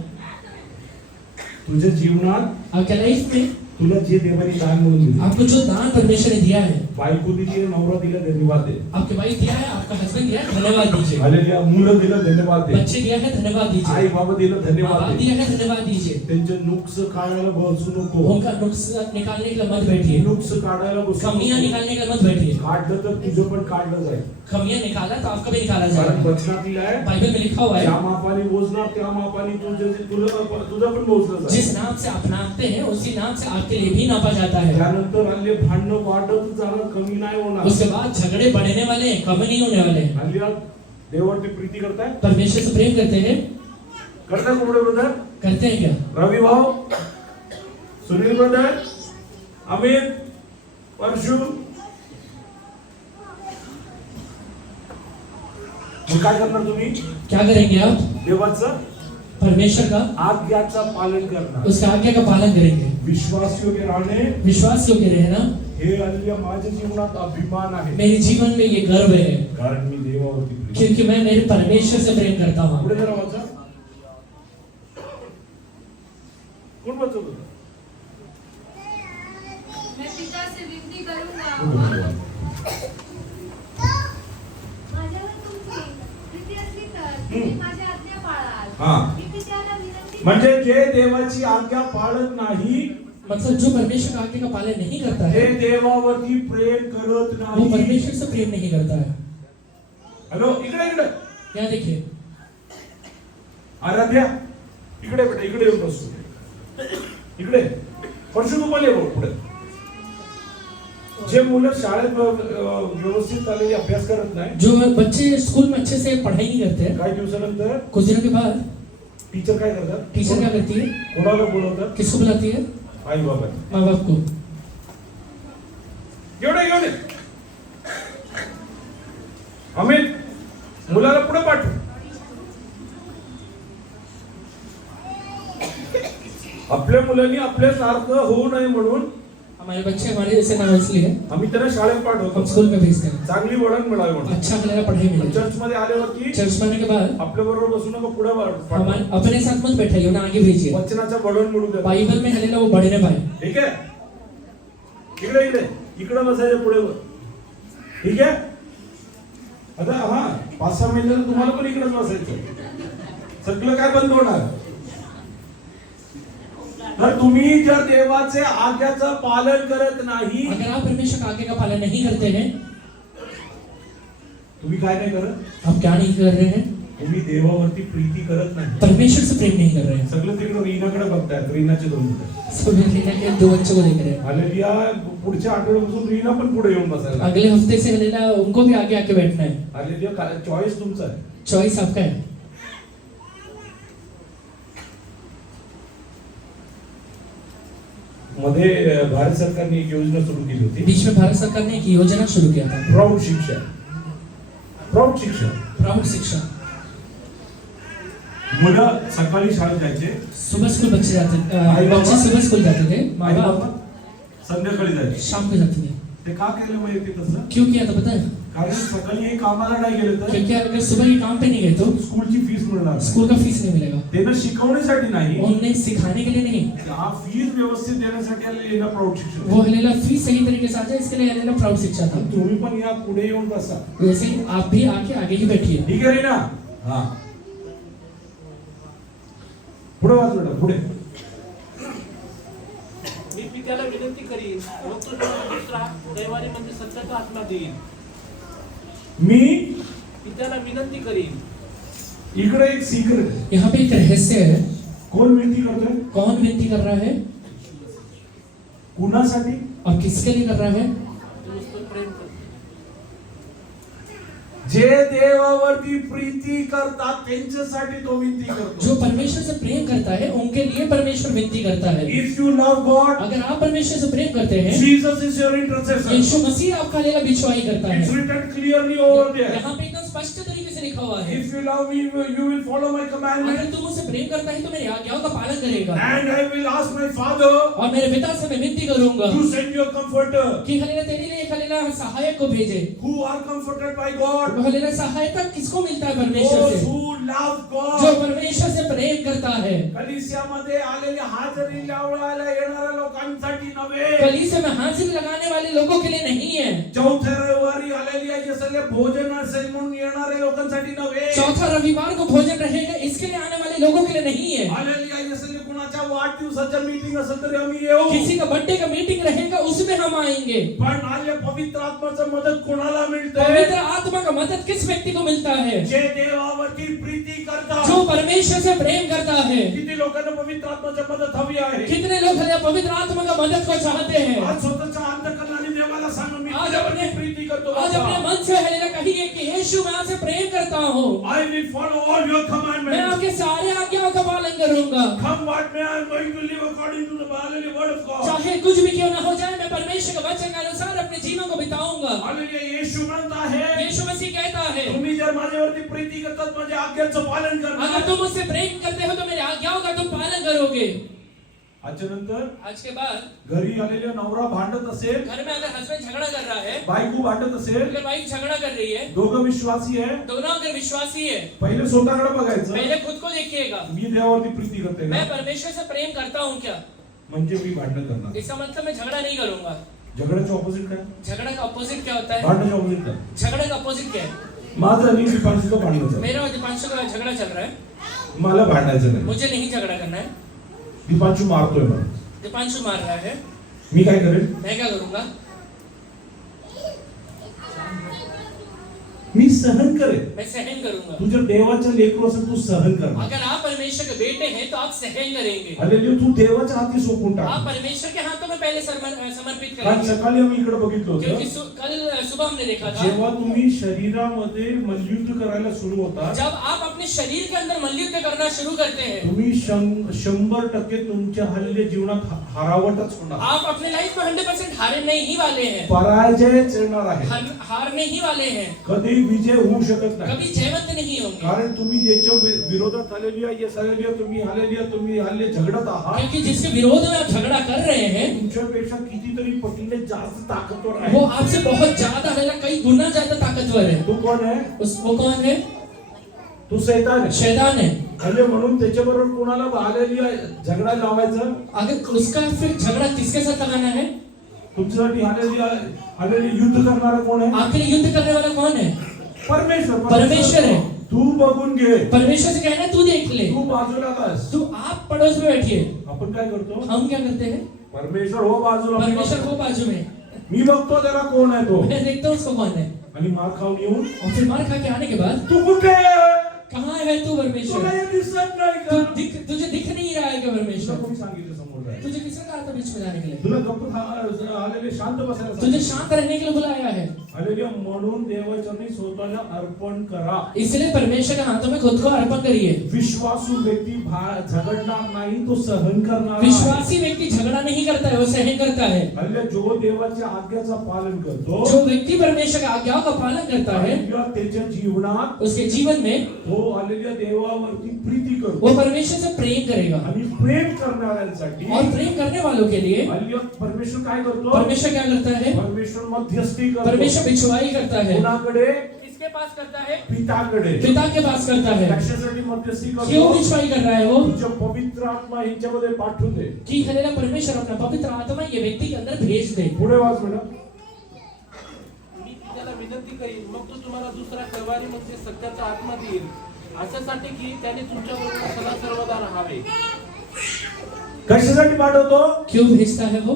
तुझ्या जीवनात आपके लाइफ में तुला जे देवाने दान म्हणून दिले, आपको जो दान परमेश्वर ने दिया है, बायको दिली, नवरा दिला, धन्यवाद दे. आपके वाइफ दिया है, आपका हस्बैंड दिया है, धन्यवाद दीजिए. हालेलुया. मुलं दिलं, धन्यवाद दे. बच्चे दिया है, धन्यवाद आई दीजिए. बाबा दिलं, धन्यवाद बाबा दे. दिया है, धन्यवाद दीजिए. त्यांचे नुक्स काढायला बसू नको. उनका नुक्स निकालने के लिए मत बैठिए. नुक्स काढायला बसू कमियां नको. निकालने के लिए मत बैठिए. काढलं तर तुझं पण काढलं जाईल. कमियां निकाला तो आपका भी निकाला कारण जाएगा. वचनात लिहिलं आहे, बाइबल में लिखा हुआ त्या है, मापाने मोजणार त्या मापाने तुझं पण मोजलं जाईल. जिस नाम से आप नापते हैं उसी नाम से आपके लिए भी नापा जाता है. त्यानंतर हल्ली भांडणं वाढत जाणार, कमी नाही होणार. उसके बाद झगड़े बढ़ने वाले हैं, कम नहीं होने वाले हैं. हल्ली देवावरती प्रीती करताय? परमेश्वर से प्रेम करते हैं, करताय कोबडे ब्रदर? करते हैं क्या? रवि भाऊ, सुनील ब्रदर, अमित, परशु मग काय करणार तुम्ही? क्या करेंगे आप? देवाचं परमेश्वर का आज्ञाचं पालन करणार, उसका आज्ञा का पालन करेंगे, विश्वास योग्य राहणे विश्वास योग्य रहना हे अल्य माझ्या जीवनात अभिमान आहे, मेरे जीवन में ये गर्व है कारण मी देवावरती प्रेम. क्योंकि मैं मेरे परमेश्वर से प्रेम करता हूँ. पुढे जरा वाचा. कोण वाचत होतं? मैं पिता से विनती करूंगा माझ्यावर तुमची प्रीती असली तर तुम्ही माझ्या आज्ञा पाळाल. हा. मी पित्याला विनंती म्हणजे जे देवाची आज्ञा पाळत नाही मतलब जो परमेश्वर का आज्ञा का पालन नहीं करता ते है देवावरती प्रेम करत वो नाही. परमेश्वर से प्रेम नहीं करता है. हॅलो, इकडे इकडे यहाँ देखिए, आराध्या इकडे बेटा, इकडे येऊन बसू. इकडे परशु तू पण ये भाऊ पुढे. जे मुलं शाळेत व्यवस्थित आलेली अभ्यास करत नाही, जो बच्चे स्कूल में अच्छे से पढ़ाई नहीं करते हैं, काही दिवसानंतर कुछ दिनों के बाद टीचर काय करतात? टीचर क्या करती है? कोणाला बोलवतात? किसको बुलाती है? आई बाबा. माँ बाप को. घेऊन ये. अमित मुलाला पुढे पाठव. आपल्या मुलांनी आपल्यासारखं होऊ नये म्हणून हमारे बच्चे हमारे जैसे ना हो इसलिए आम्ही त्यांना शाळेत हम पाठवतो, स्कूल में भेजते हैं, चांगली वळण मिळावी म्हणून. अच्छा हमारा पढ़ाई मिले. चर्च मध्ये आल्यावरती चर्च में आने के बाद आपल्या बरोबर बसू नका, पुढे पाठवा. हमारे अपने साथ मत बैठाइए, ना आगे भेजिए. वचनाचा वळण मिळू द्या. बाइबल में हलेला वो बढ़ने पाए. ठीक आहे, इकडे इकडे इकडे बसायचं पुढे. ठीक आहे, आता हा 5-6 महिन्याला तुम्हाला पण इकडेच बसायचं. सगळं काय बंद होणार? तर तुम्ही जर देवाचे आज्ञाचं पालन करत नाही, अगर आप परमेश्वर का आज्ञा का पालन नहीं करते हैं, तुम्ही काय नाही करत? आप क्या नहीं कर रहे हैं? तुम्ही देवावरती प्रीती करत नाही. परमेश्वर से प्रेम नहीं कर रहे हैं. सगळं तिकडे रीनाकडे बघताय, रीनाचे 2 मुलं. सब रीना के 2 बच्चों को देख रहे हैं. हालेलुया. पुढच्या आठवड्यापासून रीना पण पुढे येऊन बसायला. अगले हफ्ते से हलेला उनको भी आगे आके बैठना है. हालेलुया. चॉईस तुमचा आहे. चॉइस आपका है. मध्ये भारत सरकारने एक योजना सुरू केली होती, बीच में भारत सरकार ने एक योजना शुरू किया था, प्रौढ शिक्षण. प्रौढ शिक्षण. प्रौढ शिक्षा. मुलं सकाळी शाळेत जायचे, सुबह स्कूल बच्चे जाते आई बाबा? बच्चे सुबह स्कूल जाते थे, माँ आई बाप बाबा संध्याकाळी जायचे. शाम को जाते थे. ते का केलं माहिती तसं? क्यों किया था पता है? कारण सकाळी हे कामाला नाही गेले तर क्योंकि अगर सुबह ये काम पे नहीं गए तो स्कूलची फीस मिळणार नाही. स्कूल का फीस नहीं मिलेगा. त्यांना शिकवण्यासाठी नाही, उन्हें सिखाने के लिए नहीं, हा फीस व्यवस्थित देण्यासाठी येणं प्रौढ शिक्षण. वो हलेला फीस सही तरीके से आ जाए इसके लिए हलेला प्रौढ शिक्षा था. तुम्ही पण या पुढे येऊन बसा. वैसे ही आप भी आके आगे ही बैठिए. ठीक आहे ना? हा, पुढे वाच बेटा, पुढे. मी पित्याला विनंती करीन व तो तुम्हाला दुसरा दैवाने म्हणजे सत्याचा आत्मा देईल. मी पित्याला विनंती करीन. इकडे एक सिक्रेट आहे. यहाँ पे एक रहस्य है. कोण विनंती करतोय? कौन विनती कर रहा है कुणासाठी? और किसके लिए कर रहा है? तो उस पर प्रेम कर. जे देवावरती प्रीती करतात त्यांच्यासाठी तो विनंती करतो. जो परमेश्वर से प्रेम करता है उनके लिए परमेश्वर विनती करता है. इफ यू लव गॉड, अगर आप परमेश्वर से प्रेम करते हैं, जीसस इज योर इंटरसेसर. यीशु मसीह आपका लेला बिछवाई करता इट्स है. Written clearly over there. यहाँ पे एकदम स्पष्ट तरीके से लिखा हुआ है, if you love me you will follow my अगर कमांडमेंट तुम मुझसे प्रेम करता है तो मेरी आज्ञाओं का पालन करेगा. And I will ask my father और मेरे पिता से मैं विनती करूंगा टू सेंड योर कंफर्टर कि हलेला तेरे लिए एक हलेला सहायक को भेजे. हु आर कंफर्टेड बाय गॉड. वो हलेला सहायता किसको मिलता है? परमेश्वर Those से, who love जो God. परमेश्वर से प्रेम करता है. कलिसियामध्ये आलेले हाजरी लावायला येणाऱ्या लोकांसाठी नव्हे, कलीसिया में हाजिर लगाने वाले लोगों के लिए नहीं है. चौथ्या रविवारी आलेली आहे सगळे भोजन असेल म्हणून येणाऱ्या लोकांसाठी नव्हे, चौथा रविवार को भोजन रहेगा इसके लिए आने वाले लोगों के लिए नहीं है. आलेली आहे सगळे कुणाच्या वाढदिवसाच्या मीटिंग असेल तरी आम्ही येऊ, किसी का बर्थडे का मीटिंग रहेगा उसमें हम आएंगे. पण आले पवित्र आत्माचं मदत कोणाला मिळते? पवित्र आत्मा का मदद किस व्यक्ति को मिलता है? जे देवावरती प्रीती करतात. जो परमेश्वर से प्रेम करता है. किती लोकांना पवित्र आत्माची मदत हवी आहे? कितने लोग हमें पवित्र आत्मा का मदद को चाहते हैं? आज स्वतःच्या अंतःकरणाने देवाला सांगा, मी आज तुझ्यावरती अपने- प्रीती करतो आज बाबा. अपने मन से हलेला कहिए कि हे यीशु मैं आपसे प्रेम करता हूँ, I will follow all your मैं commandments. आपके सारे आज्ञाओं का पालन करूंगा। Come what may, I am going to live according to the hallelujah word of God. चाहे कुछ भी क्यों ना हो जाए, मैं परमेश्वर के वचन के अनुसार अपने जीवन को बिताऊंगा। Hallelujah. येशू म्हणता है, यीशु मसीह कहता है, तुम्ही जर माझ्यावरती प्रीती करतात माझ्या आज्ञांचं पालन अगर करणार. तुम मुझसे प्रेम करते हो तो मेरी आज्ञाओं का तुम पालन करोगे। आजच्या नंतर आज के बाद घरी आलेला नवरा भांडत असेल, घर में अगर हस्बैंड झगड़ा कर रहा है, बायको भांडत असेल, अगर वाइफ झगड़ा कर रही है, दोघं विश्वासी आहे, दोनों अगर विश्वासी है, पहिले स्वतःकडे बघायचं. पहले खुद को देखिएगा, मी देवावरती प्रीती करते मैं का, परमेश्वर से प्रेम करता हूँ क्या? म्हणजे मी भांडण करणार. इसका मतलब मैं झगड़ा नहीं करूंगा। झगड्याचं ऑपोजिट काय? झगड़ा का अपोजिट क्या होता है? भांडणाचं ऑपोजिट काय? झगड़े का अपोजिट क्या है? माझं आणि दीपांशुचं भांडण झालं. मेरा और दीपांशु का झगड़ा चल रहा है, मला भांडायचं नाही. मुझे नहीं झगड़ा करना है। दीपांशु मारतोय मला. दीपांशु मार रहा है, मी काय करेन? मैं क्या करूंगा? मी सहन करेन. मैं सहन करूंगा। तू जर देवाच्या लेकरू असेल तू सहन करणार. अगर आप परमेश्वर के बेटे हैं तो आप सहन करेंगे। हालेलुया. तू देवाच्या हाती सोपून आप टाक. परमेश्वर के हाथों में पहले समर्पित आज करेंगे। सकाळी आम्ही इकडे बघितलं क्योंकि होतं, कल सुबह हमने देखा था, जेव्हा तुम्ही शरीरामध्ये मल्लयुद्ध करायला सुरू होता, जब आप अपने शरीर के अंदर मल्लयुद्ध करना शुरू करते हैं, तुम्ही 100% तुमच्या हल्ले जीवनात हारावटच होणार. आप अपने लाइफ में 100% हारने ही वाले हैं, पराजयच येणार आहे. हारने ही वाले हैं, कधी विजय होऊ शकत नाही. कभी जयवंत नहीं होंगे। कारण तुम्ही ज्याच्या विरोधात हालेलुया, येस हालेलुया, तुम्ही हल्ले झगडत आहात, क्योंकि जिसके विरोध में आप झगड़ा कर रहे हैं, तुमच्यापेक्षा कितीतरी पटीने जास्त ताकदवर वो आहे. आपसे बहुत ज्यादा है, कई गुना ज्यादा ताकतवर है। तू कोण आहे? वो कौन है? तू शैतान आहे. शैतान है। म्हणजे म्हणून त्याच्याबरोबर कोणाला हालेलुया झगडा लावायचा? अगर उसका फिर झगड़ा किसके साथ लगाना है? तुमच्यासाठी हालेलुया युद्ध करणारा कोण आहे? आपके लिए युद्ध करने वाला कौन है? परमेश्वर. परमेश्वर है। तू बघून घे. परमेश्वर से कहना है तू देख ले, तू बाजूला बस. तू आप पड़ोस में बैठिए। आपण काय करतो? हम क्या करते हैं? परमेश्वर हो बाजूला, परमेश्वर हो बाजू में, मी बघतो त्याला कोण आहे तो, मैं देखता हूँ उसको कौन है, आणि मार खाऊन येऊन और फिर मार खा के आने के बाद तू कुठे आहे? कहाँ है तू परमेश्वर? तुला हे दिसत नाही का? तुझे दिख नहीं रहा है क्या तुला परमेश्वर? कोणी सांगितलं समोर जायला? तुझे किसने कहा था बीच में जाने के लिए? तुला गप्प आलेले शांत बसायला तुझे सांगितलं. शांत रहने के लिए बुलाया है। हालेलुया. म्हणून देवाचरणी स्वतःला अर्पण करा. इसलिए परमेश्वर के हाथों में खुद को अर्पण करिए। विश्वासू व्यक्ती झगडणार नाही, तो सहन करणार आहे. विश्वासी व्यक्ति झगड़ा नहीं करता है, वो सहन करता है। हालेलुया. जो देवाच्या आज्ञाचं पालन करतो, जो व्यक्ति परमेश्वर की आज्ञाओं का पालन करता है, हालेलुया, त्याच्या जीवनात उसके जीवन में तो हालेलुया देवावरती प्रीती करतो. वो परमेश्वर से प्रेम करेगा। आणि प्रेम करणाऱ्यांसाठी और प्रेम करने वालों के लिए हालेलुया परमेश्वर काय करतो? परमेश्वर क्या करता है? परमेश्वर मध्यस्थी करतो. परमेश्वर बिछुआई करता है। कोणाकडे? किसके पास करता है? पिताकडे. पिता के पास करता है। कशासाठी मध्यस्थी क्यों करतो? बिछुआई कर रहा है वो? तुझ्या पवित्र आत्मा ह्याच्यामध्ये पाठवून दे. कि हलेला परमेश्वर अपना पवित्र आत्मा ये व्यक्ति के अंदर भेज दे। पुढे वाच बेटा. मी त्याला विनंती करीन, मग तो तुम्हाला दुसरा कळवारी म्हणजे सत्याचा आत्मा देईल, अशासाठी की त्याने तुमच्याबरोबर सदा सर्वदा राहावे. कशासाठी पाठवतो? क्यों भेजता है वो?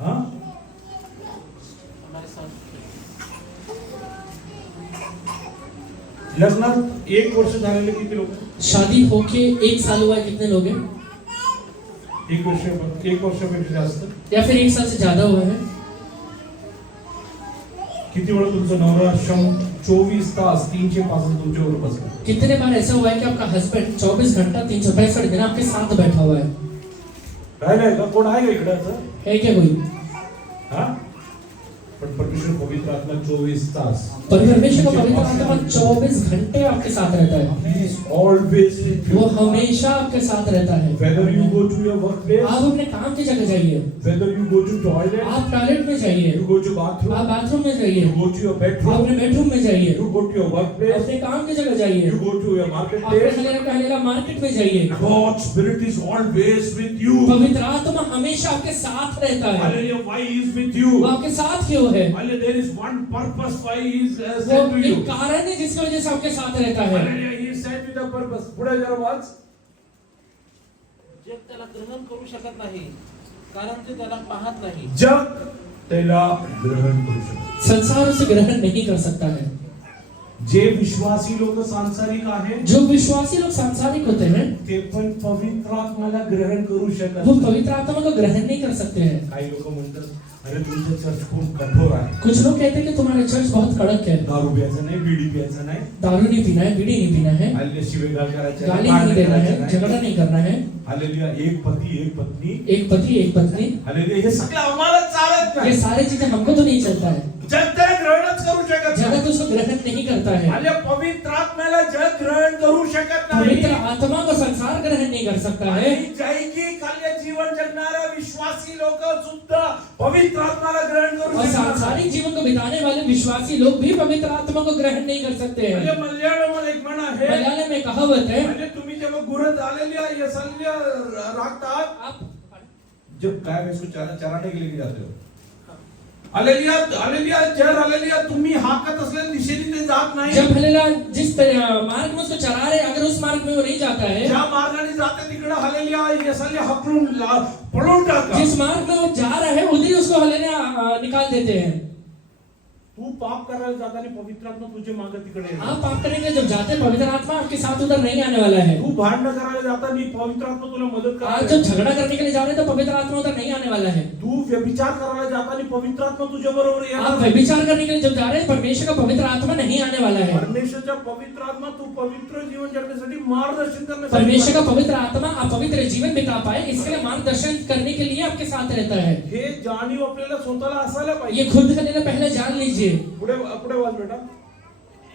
हा? हमारे साथ लग्नात 1 वर्ष झालेले किती लोक? शादी होके 1 साल हुआ है, कितने लोग हैं? 1 वर्षापेक्षा जास्त. या फिर 1 साल से ज्यादा हुआ है? किती वेळा तुमचा नवरा 24 तास 365 तुमच्यावर बसला? कितने बार ऐसा हुआ है कि आपका हस्बैंड 24 घंटा 365 दिन आपके साथ बैठा हुआ है? राहिलाय का? कोण आहे का इकडे असं? है क्या कोई? हा? पण परमेश्वर पवित्र आत्मा 24 तास परमेश्वर का पवित्र आत्मा 24 घंटे आपके साथ रहता है। He is always with you. वो हमेशा आपके साथ रहता है। Whether you go to your workplace, आप अपने काम की जगह जाइए, whether you go to toilet, आप टॉयलेट में जाइए, you go to bathroom, आप बाथरूम में जाइए, you go to your आप bedroom, अपने बेडरूम में जाइए, you go to your workplace, अपने काम की जगह जाइए, you go to your अपने marketplace. हलेला मार्केट में जाइए। God's Spirit is always with you. पवित्र आत्मा हमेशा आपके साथ रहता है। Hallelujah. Why he is with you? वो आपके साथ क्यों है? Hallelujah. There is one purpose why he is वो sent to you. एक कारण है जिसकी वजह से आपके साथ रहता है। Hallelujah. He is sent with a purpose. पुढे जरा वाच. जग त्याला ग्रहण करू शकत नाही, कारण ते त्याला पाहत नाही. जग त्याला ग्रहण करू शकतो. संसार उसे ग्रहण नहीं कर सकता है। जे विश्वासी लोक सांसारिक आहेत, जो विश्वासी लोग सांसारिक होते हैं, ते पण पवित्र आत्माला ग्रहण करू शकत वो नाही. पवित्र आत्मा को ग्रहण नहीं कर सकते हैं। काही लोक म्हणतात अरे तुमचं चर्च खूप कठोर आहे. कुछ लोग कहते हैं कि तुम्हारा चर्च बहुत कड़क है, दारू प्यायचं नाही, बीडी प्यायचं नाही, दारू नहीं पीना है, बीड़ी नहीं पीना है, हल्ले शिवेगाळ करायचे गाली नहीं देना है, झगड़ा नहीं करना है, हालेलुया. एक पती एक पत्नी, एक पति एक पत्नी, हालेलुया. हे सगळं आम्हाला चालत ये नाही. सारी चीजें हमको तो नहीं चलता है. जग त्याला ग्रहणच करू शकत नाही. जगत उसको ग्रहण नहीं करता है. आणि पवित्र आत्म्याला जग ग्रहण करू शकत पवित्र नाही. आत्मा को संसार ग्रहण नहीं कर सकता है. आणि जैकी खाल्ले जीवन जगणारा विश्वासी लोक सुद्धा पवित्र आत्म्याला ग्रहण करू और शकत नाही. सांसारिक जीवन को बिताने वाले विश्वासी लोग भी पवित्र आत्मा को ग्रहण नहीं कर सकते म्हणजे हैं. मल्याळमध्ये एक म्हण आहे, मलयालम में कहावत है, म्हणजे तुम्ही जेव्हा गुरं आलेल्या यसल्या राखतात, आप जब काय इसको चराने के लिए जाते हो, हालेलुया हालेलुया, जर हालेलुया तुम्ही हाकत असलेल्या दिशेने ते जात नाही. जब हलेला जिस मार्ग में उसको चरा रहे, अगर उस मार्ग में वो नहीं जाता है, ज्या मार्गाने जाते तिकडे हालेलुया यसल्या हकलून पळून टाका. जिस मार्ग में वो जा रहा है उधर ही उसको हलेला निकाल देते हैं. तू पाप करायला जाताना पवित्र आत्मा तुझे मागे तिकडे येणार. आप पाप करेंगे जब जाते हैं, पवित्र आत्मा आपके साथ उधर नहीं आने वाला है. तू भांडण करायला जाताना पवित्र आत्मा तुला मदत आज करायला. जब झगड़ा करने के लिए जा रहे हैं तो पवित्र आत्मा उधर नहीं आने वाला है. तू व्यभिचार करायला जाताना पवित्र आत्मा तुझ्या बरोबर आप येणार. व्यभिचार करने के लिए जब जा रहे हैं, परमेश्वर का पवित्र आत्मा नहीं आने वाला है. परमेश्वरचा पवित्र आत्मा तू पवित्र जीवन जगण्यासाठी मार्गदर्शन करण्यासाठी. परमेश्वर का पवित्र आत्मा आप पवित्र जीवन बिता पाए, इसके लिए मार्गदर्शन करने के लिए आपके साथ रहता है. हे जाणीव आपल्याला स्वतःला असायला ये पाहिजे. खुद का लेना पहले जान लीजिए. पुढे वाच बेटा.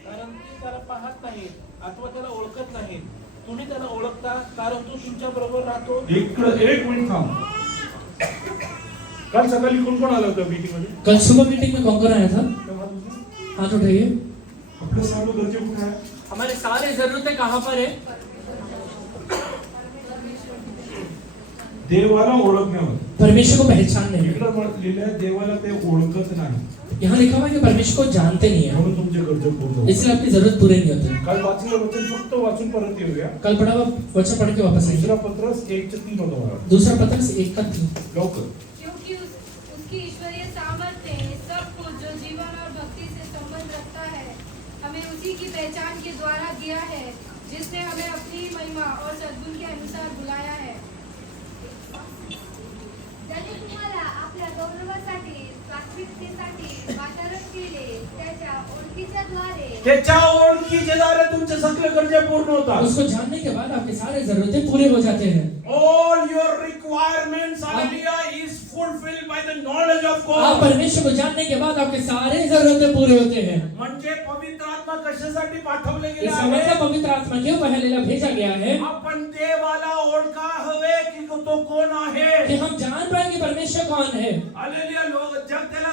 कारण ती त्याला पाहत नाहीत अथवा त्याला ओळखत नाहीत. तुम्ही त्याला ओळखता कारण तो तुमच्या बरोबर राहतो. एक मिनिट थांब. काल सकाळी कोण कोण आलं होतं मीटिंग मध्ये? कल सुबह मीटिंग में कौन कौन आया था? हाथ उठाइए. आपले सर्व गरजे कुठे आहे? हमारे सारे जरूरतें कहाँ पर है? देवाला ओळखण्यावर. परमेश्वर को पहचानने में. इकडे लिहिलंय देवाला ते ओळखत नाही, यहाँ लिखा हुआ है कि परमेश्वर को जानते नहीं है, म्हणून तुमचे गरजे पूर्ण होतात. इसलिए आपकी जरूरत पूरी नहीं होती. काल वाचलेलं वचन फक्त वाचून परत येऊया. कल पढ़ा हुआ वचन पढ़ के वापस आइए. दुसरा पत्रस 1:3 होता मला. दूसरा पत्रस 1:3. लवकर. क्योंकि उसकी ईश्वरीय सामर्थ्य है, सब कुछ जो जीवन और भक्ति से संबंध रखता है हमें उसी की पहचान के द्वारा दिया है, जिसने हमें अपनी महिमा और सद्गुण के अनुसार बुलाया है. ज्याने तुम्हाला आपल्या गौरवासाठी स्वात्विकतेसाठी वातावरण केले, त्याच्या ओळखीच्या द्वारे त्याच्या ओळखीचे द्वारे तुमचे सगळे गरजे पूर्ण होतात. उसको जानने के बाद आपके सारे जरूरतें पूरे हो जाते हैं. All your requirements, hallelujah, is fulfilled by the knowledge of आप God. परमेश्वर को जानने के बाद आपके सारे जरूरतें पूरे होते हैं. म्हणजे पवित्र आत्मा कशासाठी पाठवले गेले इसका आहे? मतलब पवित्र आत्मा क्यों पहले भेजा गया है? आपण देवाला ओळखा हवे की तो कोण आहे. कि हम जान पाए कि परमेश्वर कौन है. हालेलुया. लोक जग त्याला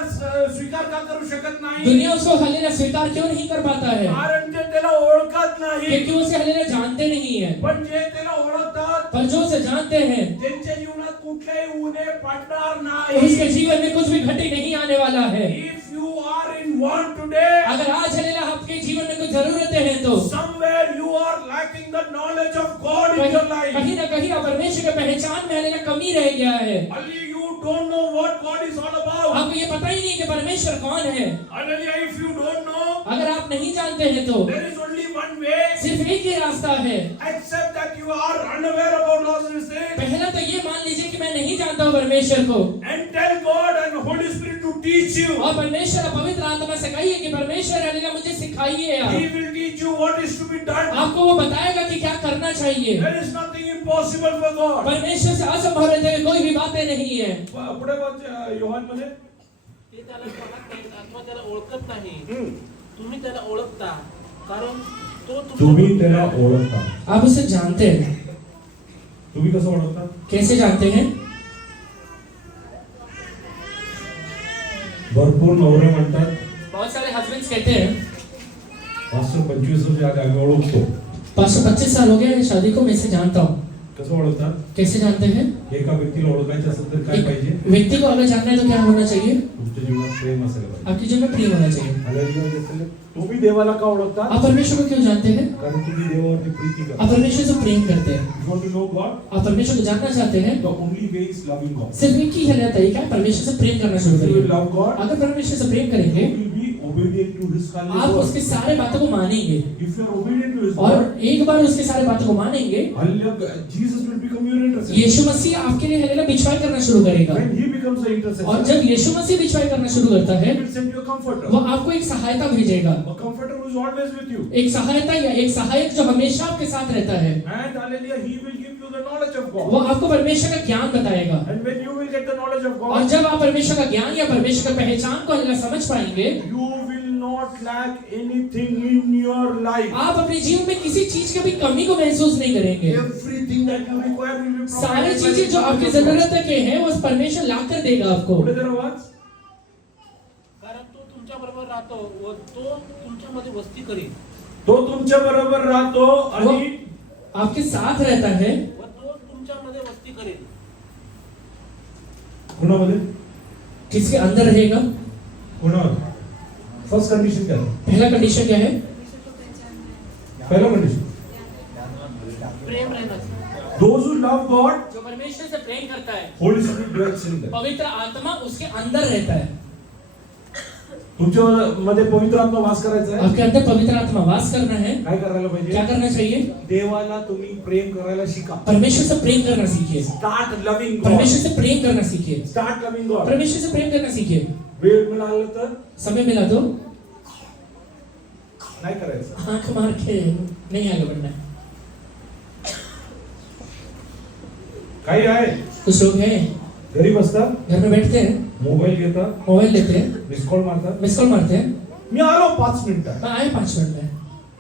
स्वीकार का करू शकत नाही? दुनिया उसको हलेला स्वीकार क्यों नहीं कर पाता है? कारण ते त्याला ओळखत नाही. क्योंकि उसे हलेला जानते नहीं है. पण जे त्याला ओळखतात पर जो उसे जानते हैं, त्यांच्या जीवनात कुठलेही उणे पडणार उसके नाही. जीवन में कुछ भी घटी नहीं आने वाला है. If you are in want today, अगर आज हलेला आपके जीवन में कुछ जरूरतें हैं तो somewhere you are lacking the knowledge of God in your life. कहीं ना कहीं आप परमेश्वर के पहचान में हलेला कमी रह गया है. Only you don't know what God is all about. आपको ये पता ही नहीं कि परमेश्वर कौन है. Hallelujah. If you don't know, अगर आप नहीं जानते हैं तो there is only one way, सिर्फ एक ही रास्ता है. except that you are unaware about all these things, पहला तो ये मान लीजिए कि मैं नहीं जानता हूँ परमेश्वर को, and tell God and Holy Spirit to teach you. और परमेश्वर पवित्र आत्मा से कहिए कि परमेश्वर हलेला मुझे सिखाइए आप. He will teach you what is to be done. आपको वो बताएगा कि क्या करना चाहिए. There is nothing impossible for God. परमेश्वर से असंभव रहते हुए कोई भी बातें नहीं है. पुढे वाच योहान मध्ये. ते त्याला पाहत नाहीत अथवा त्याला ओळखत नाही. तुम्ही त्याला ओळखता कारण तो तुम्ही त्याला ओळखता. आप उसे जानते हैं. तुम्ही कसं ओळखता? कैसे जानते हैं? भरपूर नवरे म्हणतात बहुत सारे हस्बैंड्स कहते हैं 25 वर्ष आम्ही ओळखतो. 25 साल हो गए शादी को, मैं इसे जानता हूँ. कसं ओळखतात? कैसे जानते हैं? एका व्यक्तीला ओळखायचं असेल तर काय एक पाहिजे? व्यक्ति को अगर जानना है तो क्या होना चाहिए? तुमच्या जीवनात प्रेम असायला पाहिजे. आपके जीवन में प्रेम होना चाहिए. हालेलुया. तुम्ही देवाला का ओळखता? आप परमेश्वर को क्यों जानते हैं? कारण तुम्ही देवावरती प्रीती करता. आप परमेश्वर से प्रेम करते हैं. You want to know God? आप परमेश्वर को जानना चाहते हैं. The only way is loving God. सिर्फ एक ही है तरीका है, परमेश्वर से प्रेम करना शुरू If you will करिए. love God, अगर परमेश्वर से प्रेम करेंगे, you will be obedient to His kindness. आप उसके सारे बातों को मानेंगे. If you are obedient to His और word, एक बार उसके सारे बातों को मानेंगे, hallelujah, Jesus will become your intercessor. intercessor. यीशु मसीह आपके लिए हालेलुया बिछवाई करना शुरू करेगा। When he becomes the और intercessor, जब यीशु मसीह बिछवाई करना शुरू करता है, he will send you a comforter. वो आपको एक सहायता भेजेगा। A comforter who is always with you. एक सहायता या एक सहायक जो हमेशा आपके साथ रहता है। And hallelujah, he will give you the knowledge of वो God. आपको परमेश्वर का ज्ञान बताएगा। And when you will get the knowledge of और God, जब आप परमेश्वर का ज्ञान या परमेश्वर का पहचान को हालेलुया समझ पाएंगे, you will not lack anything in your life. आप अपने जीवन में किसी चीज की भी कमी को महसूस नहीं करेंगे। Everything that you require will be सारी provided. चीजें जो आपकी जरूरत के हैं वो परमेश्वर ला कर देगा आपको। पुढे जरा वाच. कारण तो तुमच्या बरोबर राहतो व तो तुमच्यामध्ये वस्ती करेल तो तुमच्या बरोबर राहतो वो आणि आपके साथ रहता है। व तो तुमच्यामध्ये वस्ती करेल कुणामध्ये? किसके अंदर रहेगा? कुणामध्ये? फर्स्ट कंडिशन क्या है? पहला कंडीशन क्या है? परमेश्वर को पहचानना है। पहला कंडिशन. प्रेम रहण्याचं Those who love God, जो परमेश्वर से प्रेम करता है, Holy Spirit dwells in them. पवित्र आत्मा उसके अंदर रहता है। तुमच्या मध्ये पवित्र आत्मा वास करायचा आहे. आपके अंदर पवित्र आत्मा वास करना है। काय करायला क्या पाहिजे? करना चाहिए? देवाला तुम्ही प्रेम करायला शिका. परमेश्वर से प्रेम करना सीखिए। Start loving God. परमेश्वर से प्रेम करना सीखिए। Start loving God. परमेश्वर से प्रेम करना सीखिए। वेळ मिळाला तर समय मिला तो नाही करायचं. आंख मार के नहीं आगे बढ़ना है। काही आहे कुछ लोग हैं घरी बसतात, घर में बैठते हैं, मोबाईल घेतात, मोबाइल लेते हैं, मिस कॉल मारतात. मिस कॉल मारते हैं, मी आलो 5 मिनिटात. मैं आए 5 मिनट में।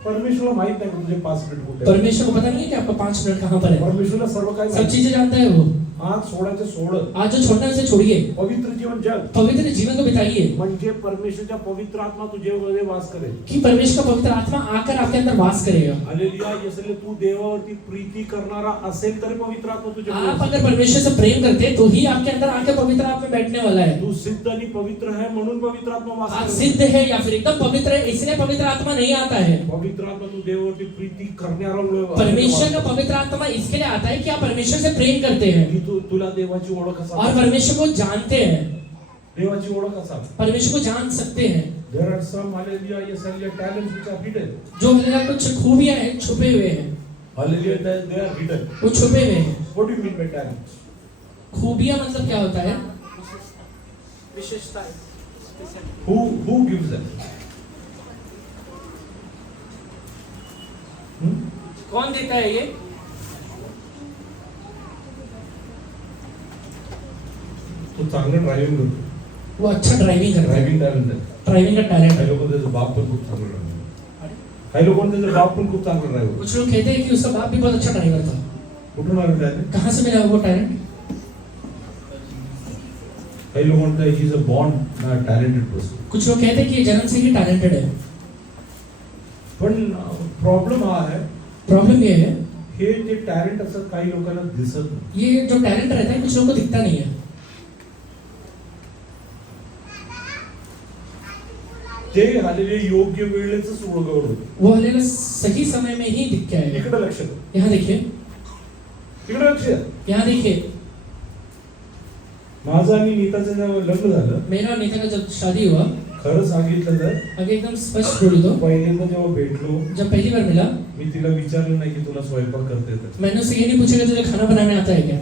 परमेश्वरला माहित नाही की तुझे 5 मिनिट कुठे आहे. परमेश्वर को पता नहीं है कि आपका 5 मिनट कहाँ पर है। परमेश्वरला सर्व काही सब माहिती. चीजें जानता है वो। आज सोडायचं सोड. आज जो छोड़ना है उसे छोड़िए, पवित्र जीवन जग पवित्र जीवन को बिताइए म्हणजे परमेश्वरचा पवित्र आत्मा तुझ्यामध्ये वास करेल. कि परमेश्वर का पवित्र आत्मा आकर आपके अंदर वास करेगा। हालेलुया. इसलिए तू देवावरती प्रीती करणारा असेल तरी पवित्र आत्मा तुझ्यामध्ये आप असेल. अगर परमेश्वर से प्रेम करते हैं तो ही आपके अंदर आकर पवित्र आत्मा बैठने वाला है। तू सिद्ध आणि पवित्र है म्हणून पवित्र आत्मा वास आप करेल. सिद्ध है या फिर एकदम पवित्र है इसलिए पवित्र आत्मा नहीं आता है। पवित्र आत्मा तू देवावरती प्रीती करणारा परमेश्वर का पवित्र आत्मा इसके लिए आता है कि आप परमेश्वर से प्रेम करते हैं की तुला देवाची ओळख और असावी. परमेश्वर को जानते हैं, देवाची ओळख असावी. परमेश्वर को जान सकते हैं। There are some hallelujah yes hallelujah talents which are hidden. जो हमारे कुछ खूबियां हैं छुपे हुए हैं, Hallelujah they are hidden. वो छुपे हुए हैं। What do you mean by talents? खूबियां मतलब क्या होता है? विशेषता Who gives them? कौन देता है ये? तो चांगलं ड्रायव्हिंग करतो. वो अच्छा ड्राइविंग करता है, ड्रायव्हिंग टॅलेंट आहे. ड्राइविंग का टैलेंट काही है। लोक त्याचा बाप पण खूप चांगला ड्रायव्हर. काही लोक त्याचा बाप पण खूप चांगला ड्रायव्हर. कुछ लोग कहते हैं कि उसका बाप भी बहुत अच्छा ड्राइवर था। कुठून आलं टॅलेंट? कहाँ से मिला वो टैलेंट? काही लोक म्हणतात he is a born talented person. कुछ लोग कहते हैं कि ये जन्म से ही टैलेंटेड है। पण प्रॉब्लेम हा आहे प्रॉब्लम ये है, हे जे टॅलेंट असतात काही लोकांना दिसत नाही. ये जो टैलेंट रहता है कुछ लोगों को दिखता नहीं है। ते आलेले योग्य वेळेच ओळखवर होते. वो हालेलुया सही समय में ही दिख के आएगा। इकडे लक्ष द्या. यहाँ देखिए, इकडे लक्ष द्या. यहाँ देखिए, माझं आणि नीताचं जेव्हा लग्न झालं, मेरा और नीता का जब शादी हुआ, खरं सांगितलं तर अभी एकदम स्पष्ट बोल दो, पहिल्यांदा जेव्हा भेटलो जब पहली बार मिला मी तिला विचारलं नाही की तुला स्वयंपाक करता येतं. मैंने उससे ये नहीं पूछा कि तुझे खाना बनाने आता है क्या।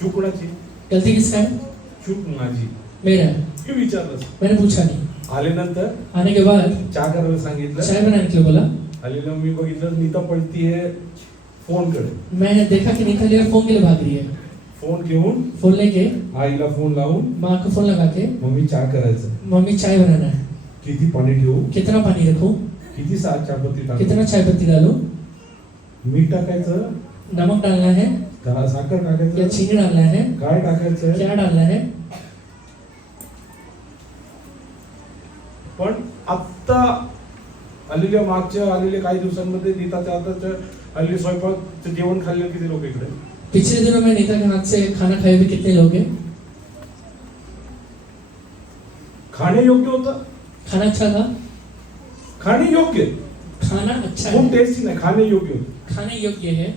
चूक कोणाची? गलती किसका है? चूक माझी. मेरा है। की विचारलंस. मैंने पूछा नहीं। आल्यानंतर आने के बाद चहा करायला सांगितलं. चाय बनाने के लिए बोला, आलेलं मी बघितलं नीता पळतीये फोन कडे. मैंने देखा कि नीता लेकर फोन के लिए भाग रही है। फोन घेऊन फोन लेके आईला फोन लावून माँ को फोन लगा के, मम्मी चहा करायचं. मम्मी चाय बनाना है, किती पाणी ठेवू, कितना पानी रखूं, किती चहापत्ती टाकू, कितना चाय पत्ती डालूं, मीठ टाकायचं नमक डालना है का साखर या टाकायचं, चीनी डालना है, काय टाकायचं. क्या डालना है। पण आत्ता आलेल्या मागच्या आलेल्या काही दिवसांमध्ये नीताच्या हाताच्या आलेले स्वयंपाक जेवण खाल्ले किती लोक इकडे. पिछले दिनों में नीता के हाथ से खाना खाए हुए कितने लोग हैं? खाणे योग्य होतं. खाना अच्छा था, खाणे योग्य, खाना अच्छा खूप है, टेस्टी नाही, खाणे योग्य होतं. खाने योग्य है,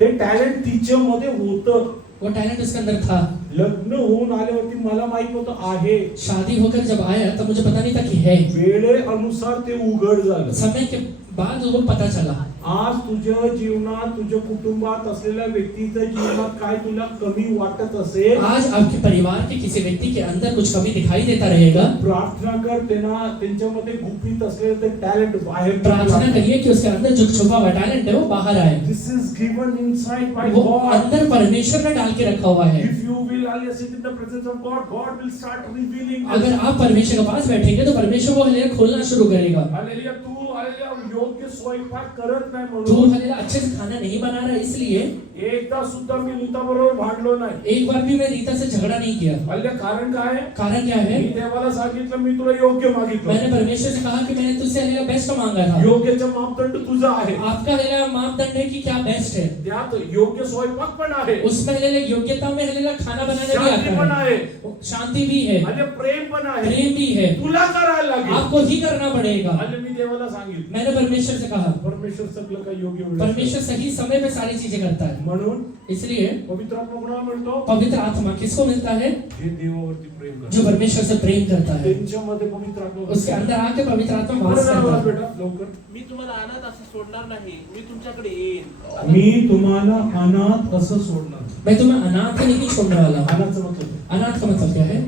ते टॅलेंट तिच्यामध्ये होतं. वो टैलेंट उसके अंदर था। लग्न होऊन आल्यावरती मला माहित होतं आहे. शादी होकर जब आया तब मुझे पता नहीं था कि है। वेळेनुसार ते उघड झालं. समय के बाद वो पता चला आज तुझ्या जीवनात तुझ्या कुटुंबात असलेल्या व्यक्तीच्या जीवनात काय तुला कमी वाटत असेल, आज आपके परिवार के किसी व्यक्ति के अंदर कुछ कमी दिखाई देता रहेगा, प्रार्थना कर, त्यांच्यामध्ये गुपित असलेलं ते टॅलेंट बाहेर प्रार्थना करिए कि उसके अंदर जो छुपा हुआ टैलेंट है वो बाहर आए। दिस इज गिवन इनसाइड बाय वो गॉड। अंदर परमेश्वर ने डाल के रखा हुआ है। If you will only sit in the presence of God, God will start revealing. अगर आप परमेश्वर के पास बैठेंगे तो परमेश्वर वो हलेलुया खोलना शुरू करेगा। हालेलुया, तू हालेलुया योग्य स्वयंपाक करत नाही तू म्हणून हलेलुया अच्छे से खाना नहीं बना रहा, इसलिए एकदा सुद्धा मी नीता बरोबर भांडलो नाही। एक बार भी मैं रीता से झगड़ा नहीं किया। हालेलुया, कारण काय आहे? कारण क्या है? मी देवाला सांगितलं मी तुला योग्य मागितलं। मैंने परमेश्वर से कहा कि मैंने तुझसे हलेलुया बेस्ट मांगा था। योग्यचा मापदंड तुझा आहे, आपका हलेलुया मापदंड है कि क्या बेस्ट है, त्यात योग्य स्वयंपाक पण आहे, उसमें हलेलुया योग्यता में हलेलुया खाना बनाने भी शांती पण आता आहे, है, शांति भी है, आणि प्रेम पण आहे। प्रेम भी है, तुला करायला लागेल। आपको ही करना पड़ेगा। आणि मी देवाला सांगितलं, मैंने परमेश्वर से कहा, परमेश्वर सगळं काही योग्य वेळेत परमेश्वर सही समय पे सारी चीजें करता है। म्हणून इसलिए पवित्र आत्मा कोणाला मिळतो? पवित्र आत्मा किसको मिलता है? जे देवावरती प्रेम करतात, जो परमेश्वर से प्रेम करता है, त्यांच्यामध्ये पवित्र आत्मा उसके अंदर आके पवित्र आत्मा बरं वास जरा करता आवाज है। बेटा लवकर। मी तुम्हाला अनाथ असं सोडणार नाही, मी तुमच्याकडे येईन। मी तुम्हाला अनाथ असं सोडणार नाही। मैं तुम्हें अनाथ नहीं छोड़ने वाला हूँ। अनाथचा मतलब अनाथ का मतलब क्या है?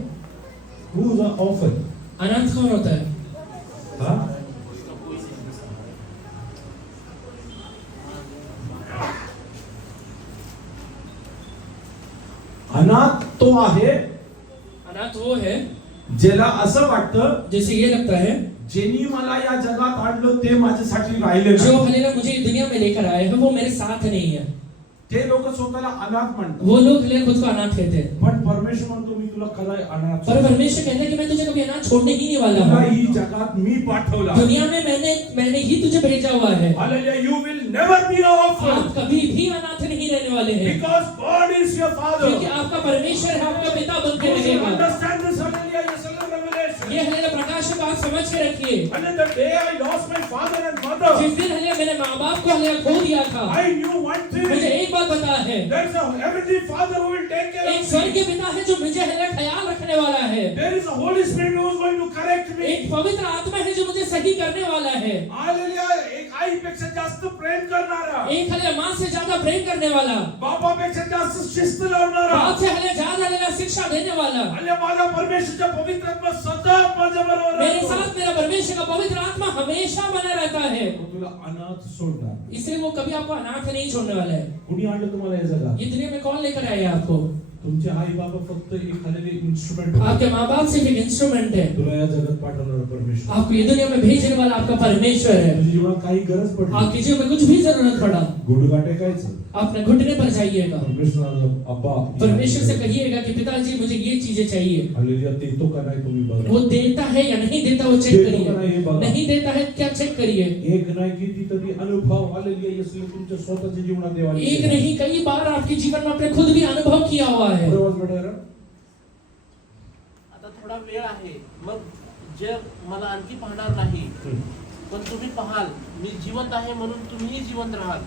हु इज ऑफर? अनाथ कौन होता है? हा? अनाथ तो आहे अनाथ वो है ज्याला असं वाटतं जैसे ये लगता है ज्यांनी मला या जगात आणलं ते माझ्यासाठी राहिले जो नाही। हलेलुया मुझे दुनिया में लेकर आए हैं वो मेरे साथ नहीं है। ते लोक स्वतःला अनाथ म्हणतात, वो लोग हलेलुया खुद को अनाथ कहते हैं, पण परमेश्वर म्हणतो मी तुला खरं अनाथ पर सोडणार। परमेश्वर कहता है कि मैं तुझे कभी अनाथ छोड़ने ही नहीं वाला तुला हूँ। ही जगात मी पाठवला। दुनिया में मैंने ही तुझे भेजा हुआ है। Hallelujah, you will never be an orphan आप कभी भी अनाथ नहीं रहने वाले हैं, because God is your father। क्योंकि आपका परमेश्वर है, आपका पिता बन के You should रहेगा। understand this, hallelujah, yes, revelation। ये हलेलुया प्रकाश को आप समझ के रखिए। And the day I lost my father and mother, जिस दिन हलेलुया मैंने माँ बाप को हलेलुया खो दिया था, I knew one मुझे thing, एक बात पता है, there is a heavenly father who will take care एक of स्वर्ग me। के पिता है जो मुझे हलेलुया ख्याल रखने वाला है। There is a Holy Spirit who is going to correct me। एक पवित्र आत्मा है जो मुझे सही करने वाला है। हालेलुया, एक आईपेक्षा जास्त प्रेम करणारा, एक हलेलुया माँ से ज्यादा प्रेम करने वाला, बापापेक्षा जास्त शिस्त लावणारा, बाप से हलेलुया ज्यादा हलेलुया शिक्षा देने वाला। आणि माझा परमेश्वरचा पवित्र आत्मा सतत माझ्या बरोबर मेरे राहतो। साथ मेरा परमेश्वर का पवित्र आत्मा हमेशा बना रहता है, तो तुला अनाथ सोडणार। इसलिए वो कभी आपको अनाथ नहीं छोड़ने वाला है। कुणी आणलं तुम्हाला या जगात? ये दुनिया में कौन लेकर आया है आपको? तुमचे आई बाबा फक्त एक हालेलुया इन्स्ट्रुमेंट होते। आपके माँ बाप सिर्फ एक इंस्ट्रूमेंट है, तुला या जगात पाठवणारा परमेश्वर। आपको ये दुनिया में भेजने वाला आपका परमेश्वर है। तुझ्या जीवनात काही गरज पडली, आपके जीवन में कुछ भी जरूरत पड़ा, गुडघा टेकायचं, अपने घुटने पर जाइएगा, परमेश्वराला अब्बा परमेश्वर से कहिएगा कि पिताजी मुझे ये चीजें चाहिए। हालेलुया, देतो का नाही तुम्ही बघा। वो देता है या नहीं देता वो चेक देतो का नाही हे करिए, बघा। नहीं देता है क्या चेक करिए। एक नाही किती तरी अनुभव हालेलुया येशू तुमच्या स्वतःच्या जीवनात देवाने एक केला। नहीं कई बार आपके जीवन में आपने खुद भी अनुभव किया हुआ है। बरोबर बेटा जरा? आता थोडा वेळ आहे, मग जग मला आणखी पाहणार नाही, पण तुम्ही पाहाल मी जिवंत आहे म्हणून तुम्हीही जिवंत राहाल।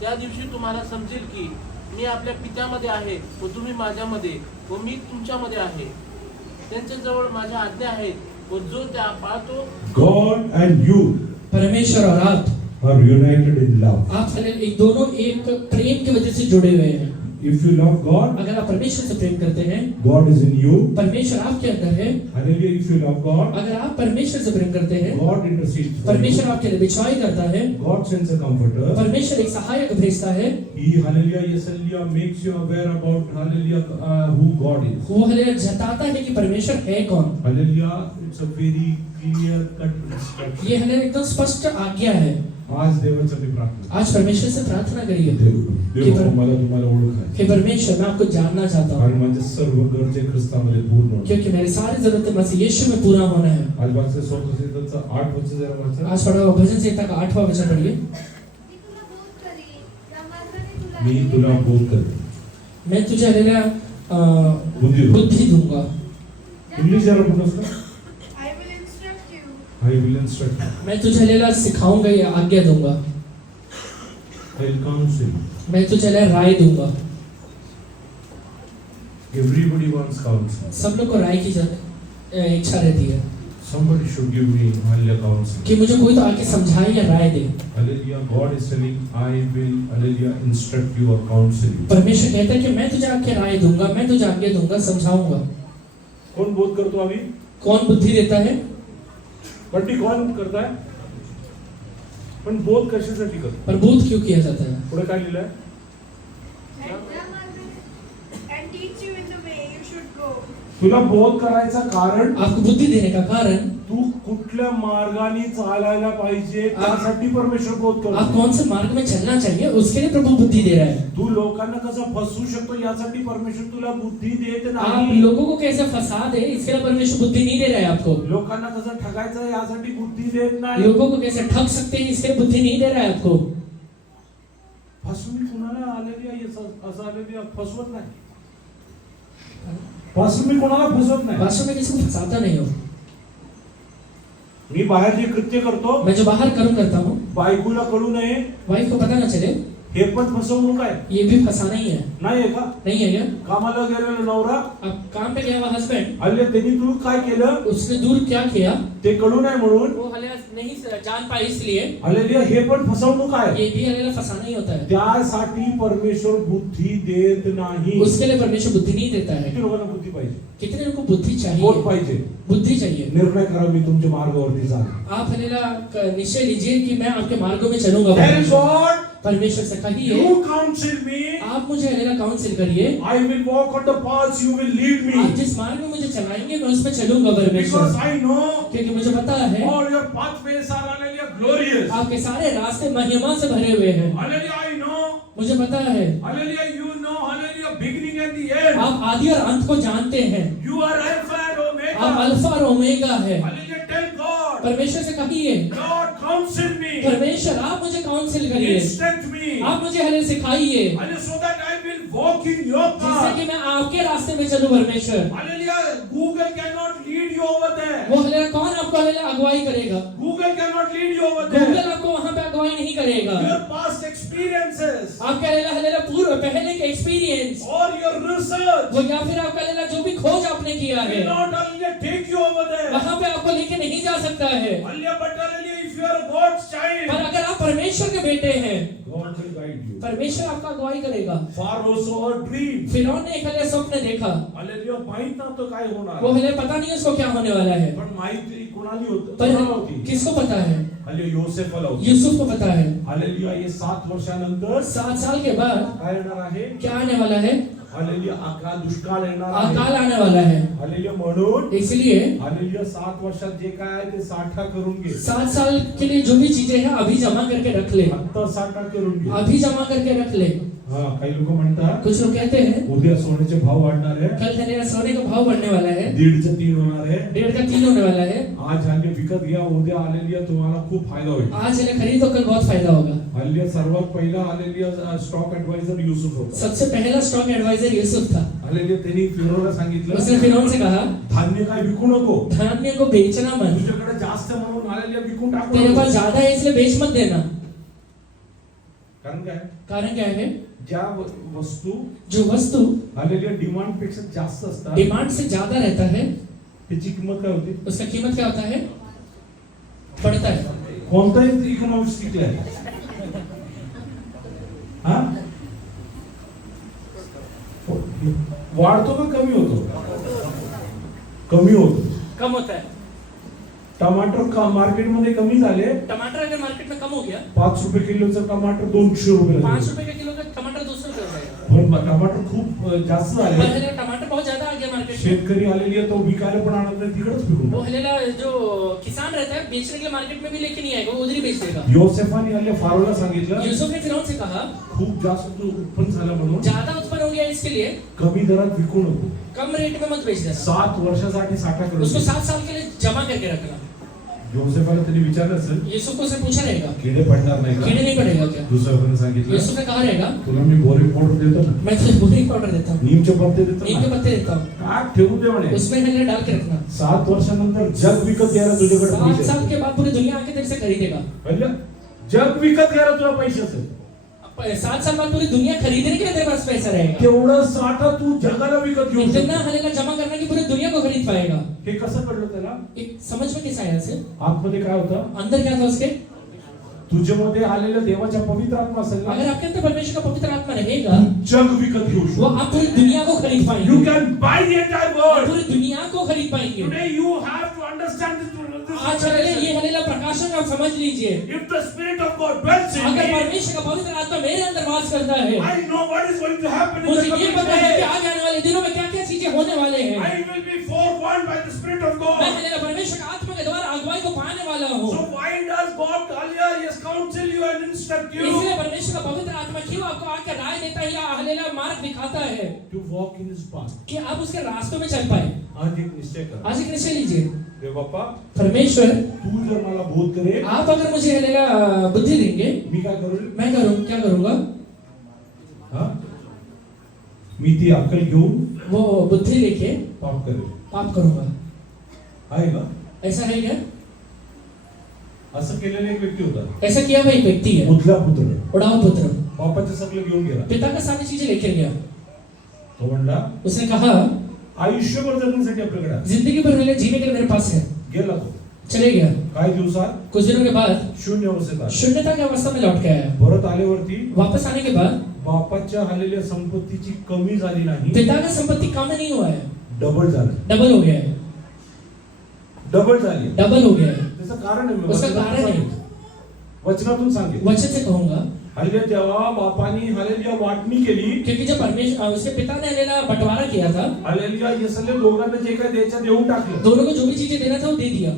त्या दिवशी तुम्हाला समजेल की मी आपल्या पित्यामध्ये आहे व तुम्ही माझ्यामध्ये व मी तुमच्यामध्ये आहे। त्यांच्या जवळ माझ्या आज्ञा आहेत व जो त्या पाळतो। God and you परमेश्वर और आप united in love. आप एक दोनों एक प्रेम की वजह से जुड़े हुए हैं। If you love God, अगर आप परमेश्वर से प्रेम करते हैं, God is in you. परमेश्वर आपके अंदर है। Hallelujah. If you love God, अगर आप परमेश्वर से प्रेम करते हैं, God intercedes for you. परमेश्वर आपके लिए बिछवाई करता है, God sends a comforter. परमेश्वर एक सहायक भेजता है। He, hallelujah, yes, hallelujah, makes you aware about, hallelujah, who God is. वो हलेलुया जताता है कि परमेश्वर है कौन। Hallelujah. It's a very clear cut instruction. ये हलेलुया एकदम स्पष्ट आज्ञा है। आज देवाचं मी प्रार्थना. आज परमेश्वर से प्रार्थना करिए देव मला तुम्हाला ओळखायचं. कि परमेश्वर मैं आपको जानना चाहता हूँ, कारण माझे सर्व गरजे ख्रिस्तामध्ये पूर्ण होणार. क्योंकि मेरी सारी जरूरतें मसीह यीशु में पूरा होना है। आज वाचलं स्वतःचं 8 वचन जरा वाचा. आज पढ़ो भजन संहिता का 8वां वचन पढ़िए। मी तुला बोध करीन, या मार्गाने मी तुला बोध करते. मैं तुझे हलेलुया बुद्धी दो. बुद्धि दूंगा। इंग्लिश जरा बोलतोस का? I will instruct you. I will instruct you. मैं तुझे हलेलुया सिखाऊंगा या आज्ञा दूंगा। I will counsel. मैं तुझे हलेलुया राय दूंगा। Everybody wants counsel. सब लोग को राय की इच्छा रहती है। Somebody should give me hallelujah counsel. कि मुझे कोई तो आके समझाए या राय दे। Hallelujah. God is telling, I will hallelujah instruct you or counsel you. परमेश्वर कहता है कि मैं तुझे आके राय दूंगा, मैं तुझे आगे दूंगा, समझाऊंगा। कौन बोध करतो अभी? कौन बुद्धि देता है? बंटी कौन करता है? पण बोध कशासाठी करतो? पर बोध क्यों किया जाता है? पुढे काय लिहिलंय? And teach you in the way you should go. तुला बोध करायचं कारण आपको बुद्धि देने का कारण तू कुठल्या मार्गाने चालायला पाहिजे त्यासाठी परमेश्वर बोध आप करतो. कौन से मार्ग में चलना चाहिए उसके लिए प्रभु बुद्धि दे रहा है। तू लोकांना कसं फसवू शकतो यासाठी परमेश्वर तुला बुद्धी देत आप नाही. लोगों को कैसे फंसा दे इसके लिए परमेश्वर बुद्धि नहीं दे रहा है आपको। लोकांना कसं ठगायचं यासाठी बुद्धी देत नाही. लोगों को कैसे ठग सकते हैं इसके लिए बुद्धि नहीं दे रहा है आपको। फसवून कुणाला आलेली आहे असं आलेली फसवत नाही. फसवून मी कोणाला फसवत नाही. वास्तव में किसी को फंसाता नहीं हो। मी बाहेर जे कृत्य करतो मैं जो बाहर कर्म करता हूँ बायकोला कळू नये वाइफ को पता ना चले, हे पण फसवणूक आहे. ये भी फंसाना ही है। नाही आहे का? नहीं है क्या? कामाला गेलेला नवरा अब काम पे गया हुआ हस्बैंड, हल्ले त्यांनी तू काय केलं उसने दूर क्या किया ते कळू नये म्हणून वो हले नहीं जान पाई, इसलिए हल्लेलुया हे पण फसवणूक आहे. ये भी हले फंसाना ही होता है। त्यासाठी परमेश्वर बुद्धी देत नाही. उसके लिए परमेश्वर बुद्धि नहीं देता है। किती लोकांना बुद्धी पाहिजे? कितने लोगों को बुद्धि बोध चाहिए? पाहिजे. बुद्धि चाहिए। निर्णय करा मी तुमच्या मार्गावरती जाणार. आप हलेला निश्चय लीजिए कि मैं आपके मार्गों में चलूंगा। Tell God, परमेश्वर से कहिए you counsel me. आप मुझे हलेला काउंसिल करिए। I will walk on the paths you will lead me. आप जिस मार्ग में मुझे चलाएंगे मैं उस पर चलूंगा परमेश्वर, Because I know क्योंकि मुझे पता है all your pathways are hallelujah glorious. आपके सारे रास्ते महिमा से भरे हुए हैं। Hallelujah, I know. मुझे पता है Hallelujah, you know. Hallelujah, beginning and the end. आप आदि और अंत को जानते हैं। You are Alpha and Omega. आप अल्फा और ओमेगा है। Hallelujah, tell God. परमेश्वर से कहिए Lord, counsel me. परमेश्वर आप मुझे काउंसिल करिए, Instruct me. आप मुझे हले सिखाइए Hallelujah, so that I will walk in your जिससे path. कि मैं आपके रास्ते में चलूं परमेश्वर। Hallelujah, Google cannot lead you over there. वो हले कौन आपको हले अगुवाई करेगा? Google cannot lead you over there. Google आपको वहां पे अगुवाई नहीं करेगा। Your past experiences आपका हले पूर्व पहले के एक्सपीरियंस or your research वो या फिर आपका जो भी खोज आपने किया है will not hallelujah take you over there. वहां पे आपको लेके नहीं जा सकता है। Hallelujah, but hallelujah, if you are God's child, पर अगर आप परमेश्वर के बेटे हैं God will guide you. परमेश्वर आपका अगुवाई करेगा। Pharaoh saw a dream. फिरौन ने एक हले स्वप्न देखा, Hallelujah, माहित नव्हतं काय होणार. वो हले पता नहीं उसको क्या होने वाला है, पण माहिती कोणाली होती? पर कोणाला होती? किसको पता है? हल्लेलुया, योसेफला होती. यूसुफ को पता है। हल्लेलुया, हे 7 वर्षानंतर 7 साल के बाद काय येणार आहे? क्या आने वाला है? हल्लेलुया, अकाल दुष्काळ येणार अकाल आहे. आने वाला है। हल्लेलुया, म्हणून इसलिए हल्लेलुया 7 वर्षात जे काय आहे ते साठा करून घे. 7 साल के लिए जो भी चीजें हैं अभी जमा करके रख ले, आता साठा करून घे. अभी जमा करके रख ले। हा, काही लोक म्हणतात कुछ लोग कहते हैं उद्या सोन्याचे भाव वाढणार आहे. कल हमारे सोने का भाव बढ़ने वाला है, 1.5 चे 3 होणार आहे. 1.5 का 3 होने वाला है। आज हल्ले विकत घ्या, उद्या हल्लेलुया तुम्हाला खूप फायदा होईल. आज इन्हें खरीदो कल बहुत फायदा होगा। हल्लेलुया, सर्वात पहिला हल्लेलुया स्टॉक ऍडवायझर युसुफ होता. सबसे पहला स्टॉक एडवाइजर यूसुफ था। हल्लेलुया, त्यांनी फिरोला सांगितलं उसने फिरौन से कहा धान्य काय विकू नको. धान्य को बेचना मत, तुझ्याकडे जास्त म्हणून हल्लेलुया विकून टाकू तेरे नको. पास ज्यादा है इसलिए बेच मत देना। कारण काय? कारण क्या है? ज्या वस्तू जो वस्तु हल्लेलुया डिमांड पेक्षा जास्त असतात डिमांड से ज्यादा रहता है त्याची किंमत काय होते? उसका कीमत क्या होता है? बढ़ता है। कोणताही इकॉनॉमिक्स शिकलाय हा, वाढतो का कमी होतो? कमी होतो. कम होता है। टमाटर का मार्केटमध्ये कमी झाले. टमाटर अगर मार्केट में कम हो गया 5 रुपये किलोचं टमाटर 200 रुपये 5 रुपए का किलो का टमाटर 200 रुपए हो जाएगा। पण टमाटर खूप जास्त झाले. पहले टमाटर बहुत ज्यादा आ गया मार्केट में। शेतकरी आलेली आहे तो विकायला पण आणत नाही, तिकडेच वो फिरून. हलेला जो किसान रहता है बेचने के लिए मार्केट में भी लेके नहीं आएगा, वो उधर ही बेच देगा। योसेफाने हल्ले फारोला सांगितलं यूसुफ ने फिरौन से कहा खूप जास्त उत्पन्न झालं म्हणून ज्यादा उत्पन्न हो गया इसके लिए कमी दरात विकू नको. कम रेट में मत बेच देना, 7 वर्षासाठी साठा करून उसको घे. 7 साल के लिए जमा करके रखना। योसेफाला त्यांनी विचारलं असेल यूसुफ को उसने पूछा रहेगा किडे पडणार नाही कीड़े का? नहीं पड़ेगा क्या? दुसऱ्याकडे सांगितलं यूसुफ ने कहा रहेगा तुला मी बोरिक पावडर देतो ना, मैं तुझे बोरिक पाउडर देता हूँ, नीमचे पत्ते देतो नीम के ना, पत्ते देता हूँ, काय ठेवू दे म्हणे. उसमें हले डाल के रखना। 7 वर्षानंतर जग विकत घ्यायला तुझ्याकडे 7 पैसे साल असेल. के बाद पूरी दुनिया आके तेरे से खरीदेगा। कळलं? जग विकत घ्यायला तुला पैसे असेल 7 साल बाद पूरी दुनिया खरीदने के लिए तेरे पास पैसा रहेगा। तेवढं साठा तू जगाला विकत घेऊ इतना शकतो. हलेला जमा करना कि पूरी दुनिया को खरीद पाएगा। हे कसं कळलं त्याला? एक समझ में कैसा आया इसे? आतमध्ये काय होतं? अंदर क्या था उसके? तुझ्यामध्ये आलेल्या देवाच्या पवित्र आत्मा असेल ना, अगर आपके अंदर परमेश्वर का पवित्र आत्मा रहेगा, जग विकत घेऊ वो शकतो. आप पूरी दुनिया को खरीद You पाएंगे. can buy the entire आप world. पूरी दुनिया को खरीद पाएंगे. Today you have to understand this. आज ये हलेला प्रकाशन आप समझ लीजिए. If the Spirit of God dwells in अगर me, परमेश्वर का पवित्र आत्मा मेरे अंदर वास करता है, I know what is going to happen in मुझे the ये coming पता है कि days. आगे आने वाले दिनों में क्या क्या चीजें होने वाले हैं. I will be forewarned by the Spirit of मैं God. हलेला परमेश्वर का आत्मा के द्वारा अगुवाई को पाने वाला हूँ. So why does God earlier yes counsel you and instruct you इसलिए परमेश्वर का पवित्र आत्मा क्यों आपको आके राय देता है या हलेला मार्ग दिखाता है to walk in His path? कि आप उसके रास्तों में चल पाए. आज एक निश्चय कर. आज एक निश्चय लीजिए, रे बाप्पा, परमेश्वर तू जर मला बोध करे, आप अगर मुझे हलेला बुद्धि देंगे, मी काय करू? मैं क्या करूंगा? हा? मी ती अक्कल घेऊन वो बुद्धि लेके पाप करेल. पाप करूंगा. आहे का? ऐसा है क्या? असं केलेला एक व्यक्ती होता. ऐसा किया हुआ एक व्यक्ति है, मुतला पुत्र. उड़ाव पुत्र, बापाचं सगळं घेऊन गेला. पिता का सारी चीजें लेकर गया. तो म्हणला उसने कहा आयुष्यभर जगण्यासाठी आपल्याकडे आहे. जिंदगी भर मेरे जीने के लिए मेरे पास है. गेला तो. चले गया. काही दिवसात कुछ दिनों के बाद शून्य अवस्थेत आला. शून्यता की अवस्था में लौट के आया. परत आल्यावरती वापस आने के बाद बापाच्या आलेल्या संपत्तीची कमी झाली नाही, पिता का संपत्ति कम नहीं हुआ है, डबल झालं. डबल हो गया है. डबल झाली. डबल हो गया है. त्याचं कारण आहे, मी उसका वचनातून कारण है, सांगितलं. वचनातून सांगितलं. वचन से कहूंगा, हल्ली जेव्हा बापानी हालेलुया वाटणी केली, क्योंकि जब परमेश्वर उसके पिता ने हलेला बंटवारा किया था, हालेलुया हे सगळे दोघांना जे काय द्यायचं देऊन टाकलं. दोनों को जो भी चीजें देना था वो दे दिया.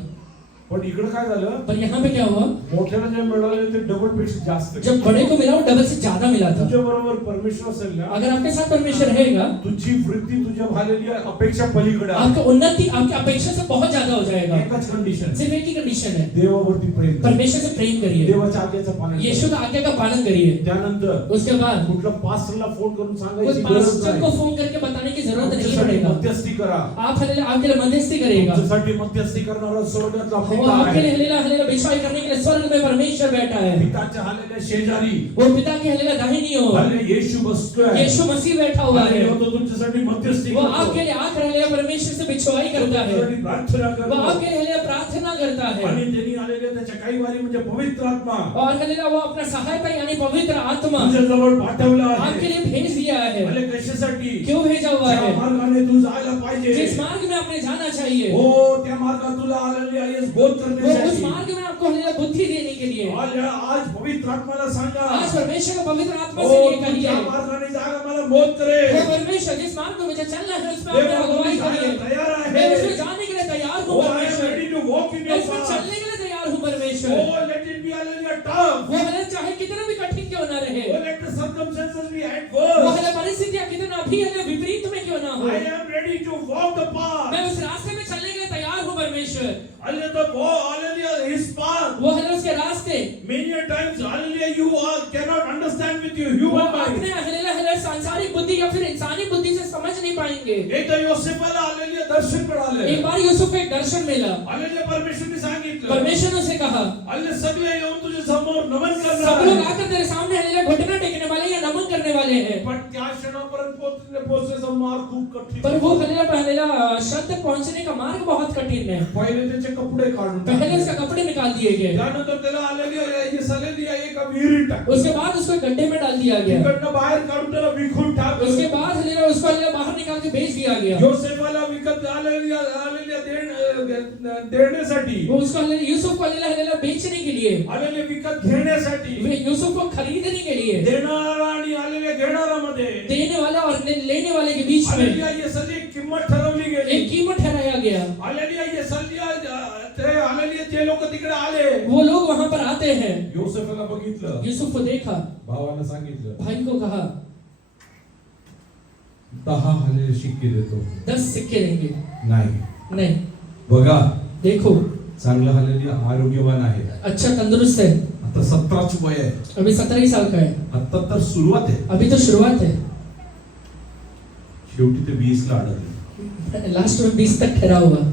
पण इकडे काय झालं? पर यहाँ पे क्या हुआ? मोठ्याला जे मिळाले ते डबल पेक्षा जास्त. जब बड़े को मिला वो डबल से ज्यादा मिला था. तुझ्या बरोबर परमेश्वर असेल ना, अगर आपके साथ परमेश्वर रहेगा, तुझी वृत्ती तुझ्या हालेलुया अपेक्षा पलीकडे आहे. आपकी उन्नति आपकी अपेक्षा से बहुत ज्यादा हो जाएगा. एकच कंडिशन, सिर्फ एक ही कंडीशन है, देवावरती प्रेम कर. परमेश्वर से प्रेम करिए, देवाच्या आज्ञेचं पालन कर. यीशु का आज्ञा का पालन करिए. त्यानंतर उसके बाद कुठल्या पास्टरला फोन करून उस सांगायची गरज पास्टर को नाही. फोन करके बताने की जरूरत नहीं तुमच्यासाठी पड़ेगा. मध्यस्थी करा. आप हलेला आपके लिए मध्यस्थी करेगा. तुमच्यासाठी मध्यस्थी करणारा स्वर्गातला वो पिता आपके लिए आहे. हलेला हलेला विश्वास करने के लिए स्वर्ग में परमेश्वर बैठा है. पिताच्या हालेल्या शेजारी वो पिता की हलेला दाहिनी ओर हाले येशू बसतोय. यीशु मसीह बैठा हुआ है. हाले तो तुमच्यासाठी मध्यस्थी वो करतो. आपके लिए आकर हलेला परमेश्वर से बिछवाई करता है. तुमच्यासाठी प्रार्थना वो करतो. आपके लिए हलेला प्रार्थना करता है. आणि त्यांनी आलेल्या त्याच्या काही वारी म्हणजे पवित्र आत्मा और हलेला वो अपना सहायता यानी पवित्र आत्मा तुझ्या जवळ पाठवला आपके आहे. लिए भेज दिया है. हाले कशासाठी? क्यों भेजा हुआ ज्या है? मार्गाने तू जायला पाहिजे, जिस मार्ग में आपने जाना चाहिए, हो त्या मार्गात तुला आलेले आहेस बोध वो उस करण्यासाठी. मार्ग में आपको हलेला बुद्धि देने के लिए. आज पवित्र आत्माला सांगा, आज परमेश्वर का पवित्र आत्मा हो से ये तू कहिए, ज्या मार्गाने जागा मला बोध करे. हे परमेश्वर जिस मार्ग में मुझे चलना है उस पर देवा, आपने अगुवाई तुम्ही करिए. जायला तयार मैं आहे. उसमें जाने के लिए तैयार हूँ Oh, I am परमेश्वर. ready to walk in मैं your उसमें path. चलने के लिए तैयार हूँ परमेश्वर. Oh, let it be hallelujah tough. वो हले चाहे कितना भी कठिन क्यों ना रहे, Oh, let the circumstances be वो adverse. हले परिस्थितियां कितना भी हले विपरीत में क्यों ना हो, I am ready to walk the path. मैं उस रास्ते में चलने के लिए तैयार हूँ परमेश्वर. Hallelujah, his path. वो हले उसके रास्ते Many a times, hallelujah, you cannot understand with your वो human mind. अपने हले हले सांसारिक बुद्धि या फिर इंसानी बुद्धि से समझ नहीं पाएंगे. एकदा योसेफाला hallelujah दर्शन मिळाले. एक बार यूसुफ को एक दर्शन मिला. hallelujah परमेश्वरने सांगितलं, परमेश्वर ने उसे कहा, hallelujah सगळे येऊन तुझ्या समोर नमन सब करणार लोग आहे. आकर तेरे सामने हले घुटना टेकने वाले या नमन करने वाले हैं. पण त्या क्षणापर्यंत पोहोचण्याचा मार्ग खूप कठीण पर आहे. वो हलेला शब्द तक पहुंचने का मार्ग बहुत कठिन है. पहिले त्याचे कपडे काढून पहले टाकले. उसका कपड़े निकाल दिए गए, त्यानंतर त्याला hallelujah एका विहिरीत टाकलं. उसके बाद उसको एक गड्ढे में डाल दिया गया. तिकडनं बाहेर काढून त्याला विखून टाकलं. उसके बाद हलेला उसको हलेला बाहर निकाल के भेज दिया गया. योसेफाला विकत hallelujah देण्यासाठी, वो उसको हलेला यूसुफ को हलेला बेचने के लिए, hallelujah विकत घेण्यासाठी, वे यूसुफ को खरीदने के लिए, देणारा आणि hallelujah घेणारामध्ये देने वाला और लेने वाले के बीच में hallelujah ये सगळी किंमत ठरवली गेली. एक कीमत ठहराया गया. hallelujah ये सगळी hallelujah जे लोक तिकडे आले, वो लोग वहां पर आते हैं. योसेफाला बघितलं, यूसुफ को देखा, भावाला सांगितलं, भाई को कहा 10 hallelujah शिक्के देतो. 10 सिक्के देंगे. नाही, नहीं, बघा देखो चांगला hallelujah आरोग्यवान आहे. अच्छा तंदुरुस्त है, आता 17च वय आहे. अभी 17 ही साल का है. आता तर सुरुवात आहे. अभी तो शुरुआत है, शेवटी ते 20 ला अडकले. लास्ट में 20 तक ठहरा हुआ.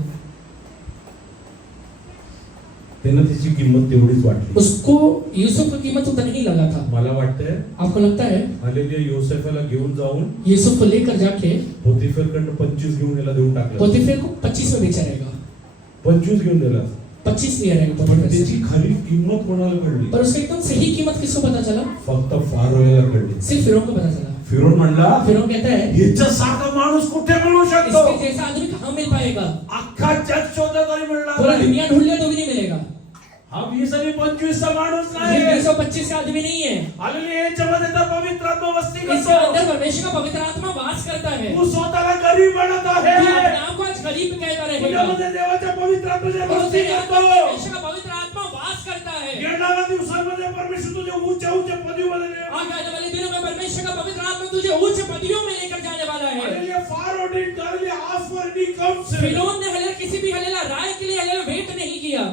त्यानं त्याची किंमत तेवढीच वाटली. उसको यूसुफ की कीमत उतना ही लगा था. मला वाटतंय आपको लगता है hallelujah योसेफाला घेऊन जाऊन यूसुफ को लेकर जाके होते पोतिफेरकडनं 25 घेऊन याला देऊन टाकलं. पोतीफेर को 25 में बेचा रहेगा, 25 घेऊन दिला. 25 लिया रहेगा पण पोतीफेर त्याची से। खरी किंमत कोणाला कळली? पर उसका एकदम सही कीमत किसको पता चला? फक्त फारोला कळली. सिर्फ फिरौन को पता चला। फिरोन म्हणला, फिरौन कहता है ह्याच्यासारखा माणूस कुठे मिळू शकतो? इसके जैसा आदमी कहाँ मिल पाएगा? अख्खा जग शोधला तरी मिळणार पूरा नाही. दुनिया ढूंढ लिया तो भी नहीं मिलेगा। हा 20 आणि 25 चा माणूस ये नाही. 225 का आदमी नहीं है। हालेलुया. याच्यामध्ये तर पवित्र आत्मा वस्ती इसके करतो. अंदर परमेश्वर का पवित्र आत्मा वास करता है। तू स्वतःला गरीब बनत आहे. तू अपने आप को आज गरीब कहता रहेगा। तुझ्यामध्ये देवाच्या पवित्र आत्म्याची और वस्ती तेरे अंदर करतो. परमेश्वर का पवित्र आत्मा वास करता है। येणाऱ्या दिवसांमध्ये परमेश्वर तुझ्या उच्च पदवीमध्ये नेईल. आने वाले दिनों में परमेश्वर का पवित्र आत्मा तुझे उच्च पदवियों में लेकर जाने वाला है। Hallelujah. Pharaoh didn't hardly ask for any counsel. फिरौन ने हलेला किसी भी हलेला राय के लिए हलेला वेट नहीं KIA.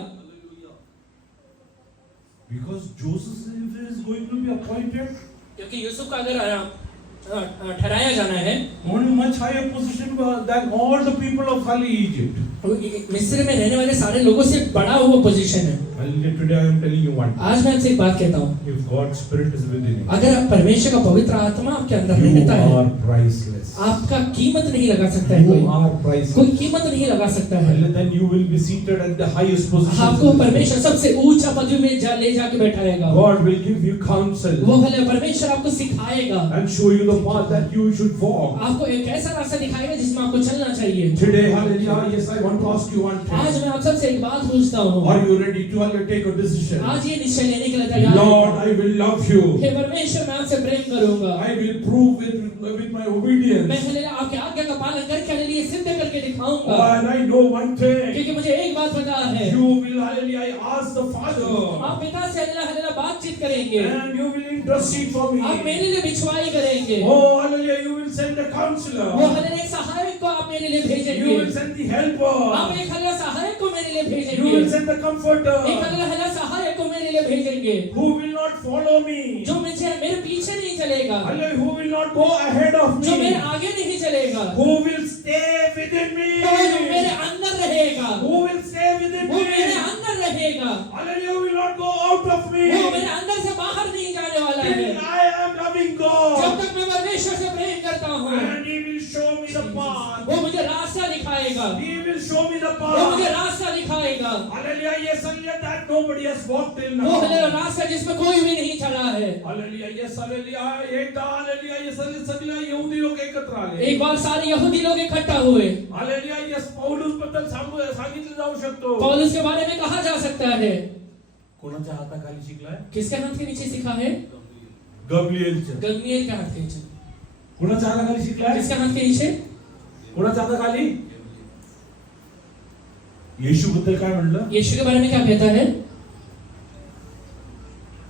Because Joseph is going to be appointed क्योंकि यूसुफ का अगर ठहराया जाना है on a much higher position than all the people of Kali Egypt. मिस्र में रहने वाले सारे लोगों से बड़ा हुआ पोजीशन है। Hallelujah. Today I am telling you one. आज मैं आपसे एक बात कहता हूँ, If God's Spirit is within you, अगर परमेश्वर का पवित्र आत्मा आपके अंदर you रहता है, are priceless. आपका कीमत नहीं लगा सकता है You कोई, are priceless. कोई कीमत नहीं लगा सकता है। And then you will be seated at the highest position. आपको परमेश्वर सबसे ऊंचा पदवी में ले जाके बैठाएगा। God will give you counsel वो हले परमेश्वर आपको सिखाएगा, and show you the path that you should walk. आपको एक ऐसा रास्ता दिखाएगा जिसमें आपको चलना चाहिए। Today, hallelujah, yes, I want to ask you one आज thing. मैं आप सबसे एक बात पूछता हूँ, Are you ready to take a decision? आज ये निश्चय लेने के लिए तैयार Lord, हैं? I will love you. हे परमेश्वर मैं आपसे प्रेम करूंगा, I will prove with my obedience. मैं हले आपके आज्ञा का पालन करके हले लिए सिद्ध करके दिखाऊंगा। And I know one thing. क्योंकि मुझे एक बात पता है, You will, hallelujah, I ask the Father. आप पिता से हले बातचीत करेंगे, And you will intercede for आप me. मेरे लिए बिछवाई करेंगे, Oh, hallelujah, you will send a वो counselor. हले एक सहायक को आप मेरे लिए You भेजेंगे, will send the helper. आप एक हले सहायक को मेरे लिए You will भेजेंगे, send the comforter. एक हले सहायक को मेरे लिए भेजेंगे, Who will not follow me. जो मुझे मेरे पीछे नहीं चलेगा, Hallelujah, who will not go ahead of जो मेरे me. आगे नहीं चलेगा, Who will stay within me. वो जो मेरे अंदर रहेगा, Who will stay within वो मेरे me. अंदर रहेगा, Hallelujah, will not go out of me. वो मेरे अंदर से बाहर नहीं जाने वाला है। Till I am loving जब God. तक मैं परमेश्वर से प्रेम करता हूँ, And He will show me the path. वो मुझे रास्ता दिखाएगा, He will show me the वो मुझे path. रास्ता दिखाएगा, Hallelujah, yes, hallelujah, that nobody has walked till वो now. रास्ता जिसमें कोई भी नहीं चला है। Hallelujah, yes, hallelujah, एकदा hallelujah, yes, hallelujah, सगळ्या यहुदी लोक एकत्र आले. एक बार सारे यहूदी लोग इकट्ठा हुए। Hallelujah, yes, पौलुस बद्दल सांगितलं जाऊ शकतो. पौलुस के बारे में कहा जा सकता है, कोणाच्या हाताखाली शिकलाय? किसके हाथ के नीचे सीखा है? गमलीएलच्या. गमलीएल के हाथ के नीचे। कोणाच्या हाताखाली शिकलाय? किसके हाथ के नीचे? कोणाच्या हाताखाली? येशू बद्दल काय म्हणलं? यीशु के बारे में क्या कहता है?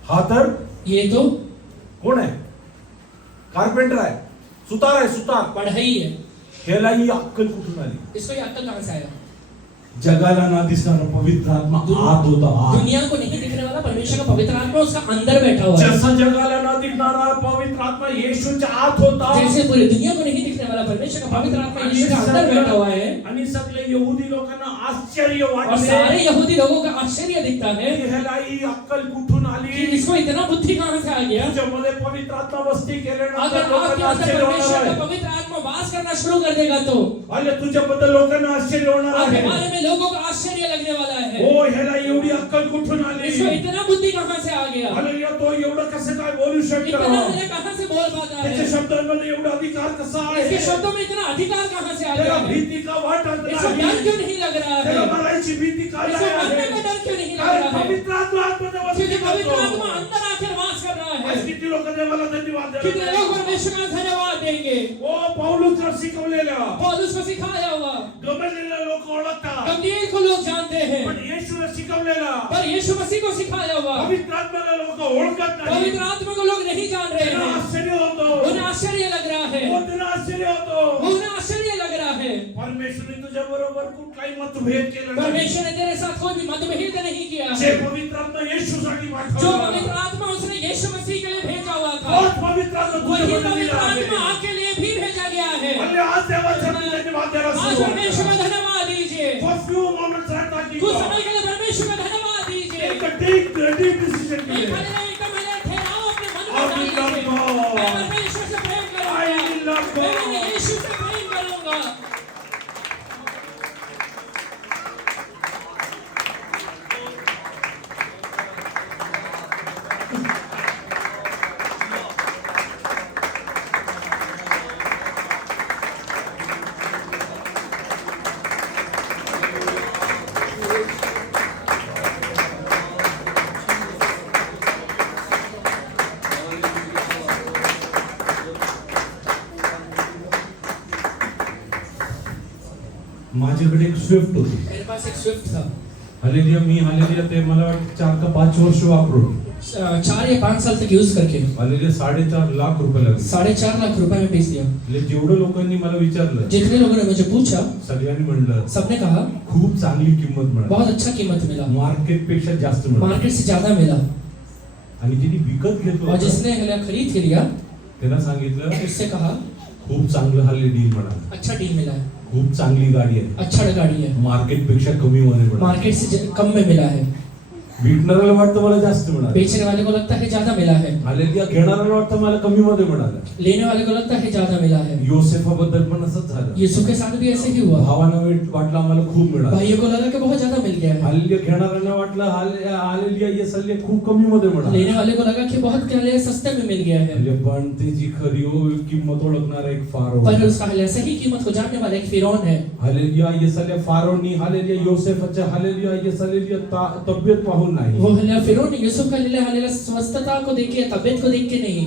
हा तर ये तो कोण आहे? कारपेंटर आहे, सुतार आहे, सुतार. पढ़ाई है, ह्याला ही अक्कल कुठून आली? इसको ये अक्ल कहाँ से आया? जगाला ना दिसणारा पवित्र आत्मा आत होता. आत. दुनिया को नहीं दिखने वाला परमेश्वर का पवित्र आत्मा उसका अंदर बैठा हुआ है। जसं जगाला ना दिसणारा पवित्र आत्मा येशूच्या आत होता. जैसे पूरी दुनिया को नहीं दिखने वाला परमेश्वर का पवित्र आत्मा यीशु के अंदर बैठा हुआ है, आणि सगळे यहुदी लोकांना आश्चर्य और वाटले सारे यहूदी लोगों का आश्चर्य दिखता है की ह्याला ही अक्कल कुठून कि आली. इसको इतना बुद्धि कहाँ से आ गया? तुझ्यामध्ये पवित्र आत्मा वस्ती केल्यानंतर अगर आपके लोकांना अंदर आश्चर्य परमेश्वर होणार का आहे. पवित्र आत्मा वास करना शुरू कर देगा तो अरे तुझ्याबद्दल लोकांना आश्चर्य होणार आपके आहे. बारे में लोगों को आश्चर्य लगने वाला है, ओ ह्याला एवढी अक्कल कुठून आली. इसको इतना बुद्धि कहाँ से आ गया? हालेलुया, तो एवढं कसं काय बोलू शकतो? इतना हमें कहाँ से बोल पाता है? त्याच्या शब्दांमध्ये एवढा अधिकार कसा इसके आहे? शब्दों में इतना अधिकार कहाँ से आ त्याला गया है? भीती का वाटत इसको डर नाही. क्यों नहीं लग रहा त्याला है? मरायची भीती का इसको नाही मरने आहे? का डर क्यों नहीं लग कारण रहा है? पवित्र आत्मा आतमध्ये वस्ती क्योंकि पवित्र करतो. आत्मा अंदर आकर वास कर रहा है। आज किती लोक देवाला धन्यवाद कितने लोग देतात. परमेश्वर का धन्यवाद देंगे? ओ पौलुसला शिकवलेल्या पौलुस को सिखाया हुआ, गमलेल्या लोक ओळखतात, गमलीएल को लोग जानते हैं, पण येशूला शिकवलेला पर यीशु मसीह को सिखाया हुआ पवित्र आत्म्याला लोक ओळखत नाही. पवित्र आत्मा को लोग नहीं जान रहे त्यांना हैं। आश्चर्य होतो. उन्हें आश्चर्य लग रहा है, त्यांना आश्चर्य होतो. उन्हें आश्चर्य लग रहा है। परमेश्वरने तुझ्या बरोबर कुठलाही मतभेद केला नाही. परमेश्वर ने तेरे साथ कोई भी मतभेद नहीं किया जे है। पवित्र आत्मा येशूसाठी जो पाठवला, पवित्र आत्मा उसने यीशु मसीह के लिए भेजा हुआ था, तोच पवित्र आत्मा वही तुझ्यामध्ये पवित्र दिला आहे. आत्मा आपके लिए भी भेजा गया है। आणि आज देवासाठी धन्यवाद द्यायला आज सुरुवात परमेश्वर करा. का धन्यवाद दीजिए, For few moments right now, कुछ समय के लिए परमेश्वर का धन्यवाद दीजिए। एक deep decision एक केले. महिला ठहराओ अपने मन I will में love डालिए। God. मैं परमेश्वर से प्रेम I will करूंगा, love God. मैं यीशु से प्रेम करूंगा। माझ्याकडे एक स्विफ्ट होती. मेरे पास एक स्विफ्ट था. हालेलुया. मी हालेलुया ते मला वाटतं 4 का 5 वर्ष वापरून 4 या 5 साल तक यूज करके हालेलुया 4.5 लाख रुपए लागले. 4.5 लाख रुपए में बेच दिया. म्हणजे जेवढं लोकांनी मला विचारलं जितने लोगों ने मुझे पूछा सगळ्यांनी म्हणलं सबने कहा खूप चांगली किंमत मिळाली. बहुत अच्छा कीमत मिला, मार्केट पेक्षा जास्त मिळाली. मार्केट से ज्यादा मिला. आणि जिने विकत घेतलं और होतं, जिसने खरीद के लिया त्याला सांगितलं उससे कहा खूप चांगलं हल्ली डील मिळालं. अच्छा डील मिला है, खूप चांगली गाडी आहे. अच्छा गाड़ी है, मार्केट पेक्षा कमी मध्ये मिळाली. मार्केट से कम में मिला है. विकणाऱ्याला वाटतं मला जास्त मिळालं. बेचने वाले को लगता है ज्यादा मिला है, हालेलुया. घेणाऱ्याला वाटतं मला कमी मध्ये मिळालं. लेने वाले को लगता है ज्यादा मिला है. योसेफाबद्दल पण असंच झालं. यीशु के साथ भी ऐसे ही हुआ. भावांना वाटलं आम्हाला खूप मिळालं. भाइयों को लगा कि बहुत ज्यादा मिल गया है, हालेलुया. घेणाऱ्यांना वाटलं हालेलुया ये सल्ले खूप कमी मध्ये मिळालं. लेने वाले को लगा कि बहुत पहले सस्ते में मिल गया है. हालेलुया. पण त्याची खरी किंमत ओळखणारा एक फारो. पर उसका सही कीमत को जानने वाला एक फिरौन है. हालेलुया. ये सल्ले फारोनी हालेलुया योसेफच्या हालेलुया ये सल्ले तब्येत पाहून नाही. वो फिरौन ने यूसुफ का हालेलुया स्वस्थता को देख के, तबीयत को देख के नहीं,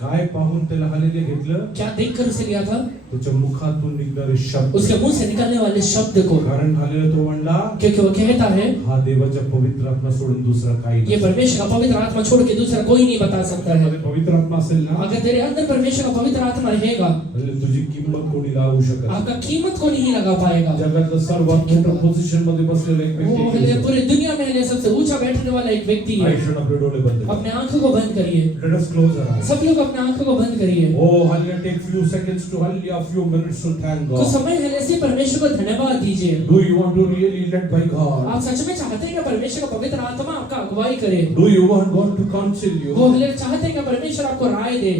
काय पाहून त्याला हालेलुया घेतलं? क्या देखकर उसे लिया था? त्याच्या मुखातून निघणारे शब्द. उसके मुंह से निकलने वाले शब्द को. कारण हालेलुया तो म्हणला क्योंकि वो कहता है हा देवाच्या पवित्र आत्मा सोडून दुसरा काही ये नाही. परमेश्वर का पवित्र आत्मा छोड़ के दूसरा कोई नहीं बता सकता है. मध्ये पवित्र आत्मा असेल ना अगर तेरे अंदर परमेश्वर का पवित्र आत्मा रहेगा, हालेलुया तुझी किंमत कोणी लावू शकत नाही. आपका कीमत को नहीं लगा पाएगा. जगातलं सर्वात मोठं पोझिशन मध्ये बसलेला एक वो व्यक्ती हालेलुया पूरी दुनिया में हालेलुया सबसे ऊंचा बैठने वाला एक व्यक्ति है. आयुष्यात आपले डोळे बंद. अपने आंखों को बंद करिए. Let us close our eyes. सब लोग अपने आंखों को बंद करिए. Oh, hallelujah, take few seconds to hallelujah, few minutes to thank कुछ God. समय है ऐसे परमेश्वर को धन्यवाद दीजिए. Do you want to really led by God? आप सच में चाहते हैं कि परमेश्वर का पवित्र आत्मा आपका अगुवाई करे? Do you want God to counsel you? वो हालेलुया चाहते हैं कि परमेश्वर आपको राय दे.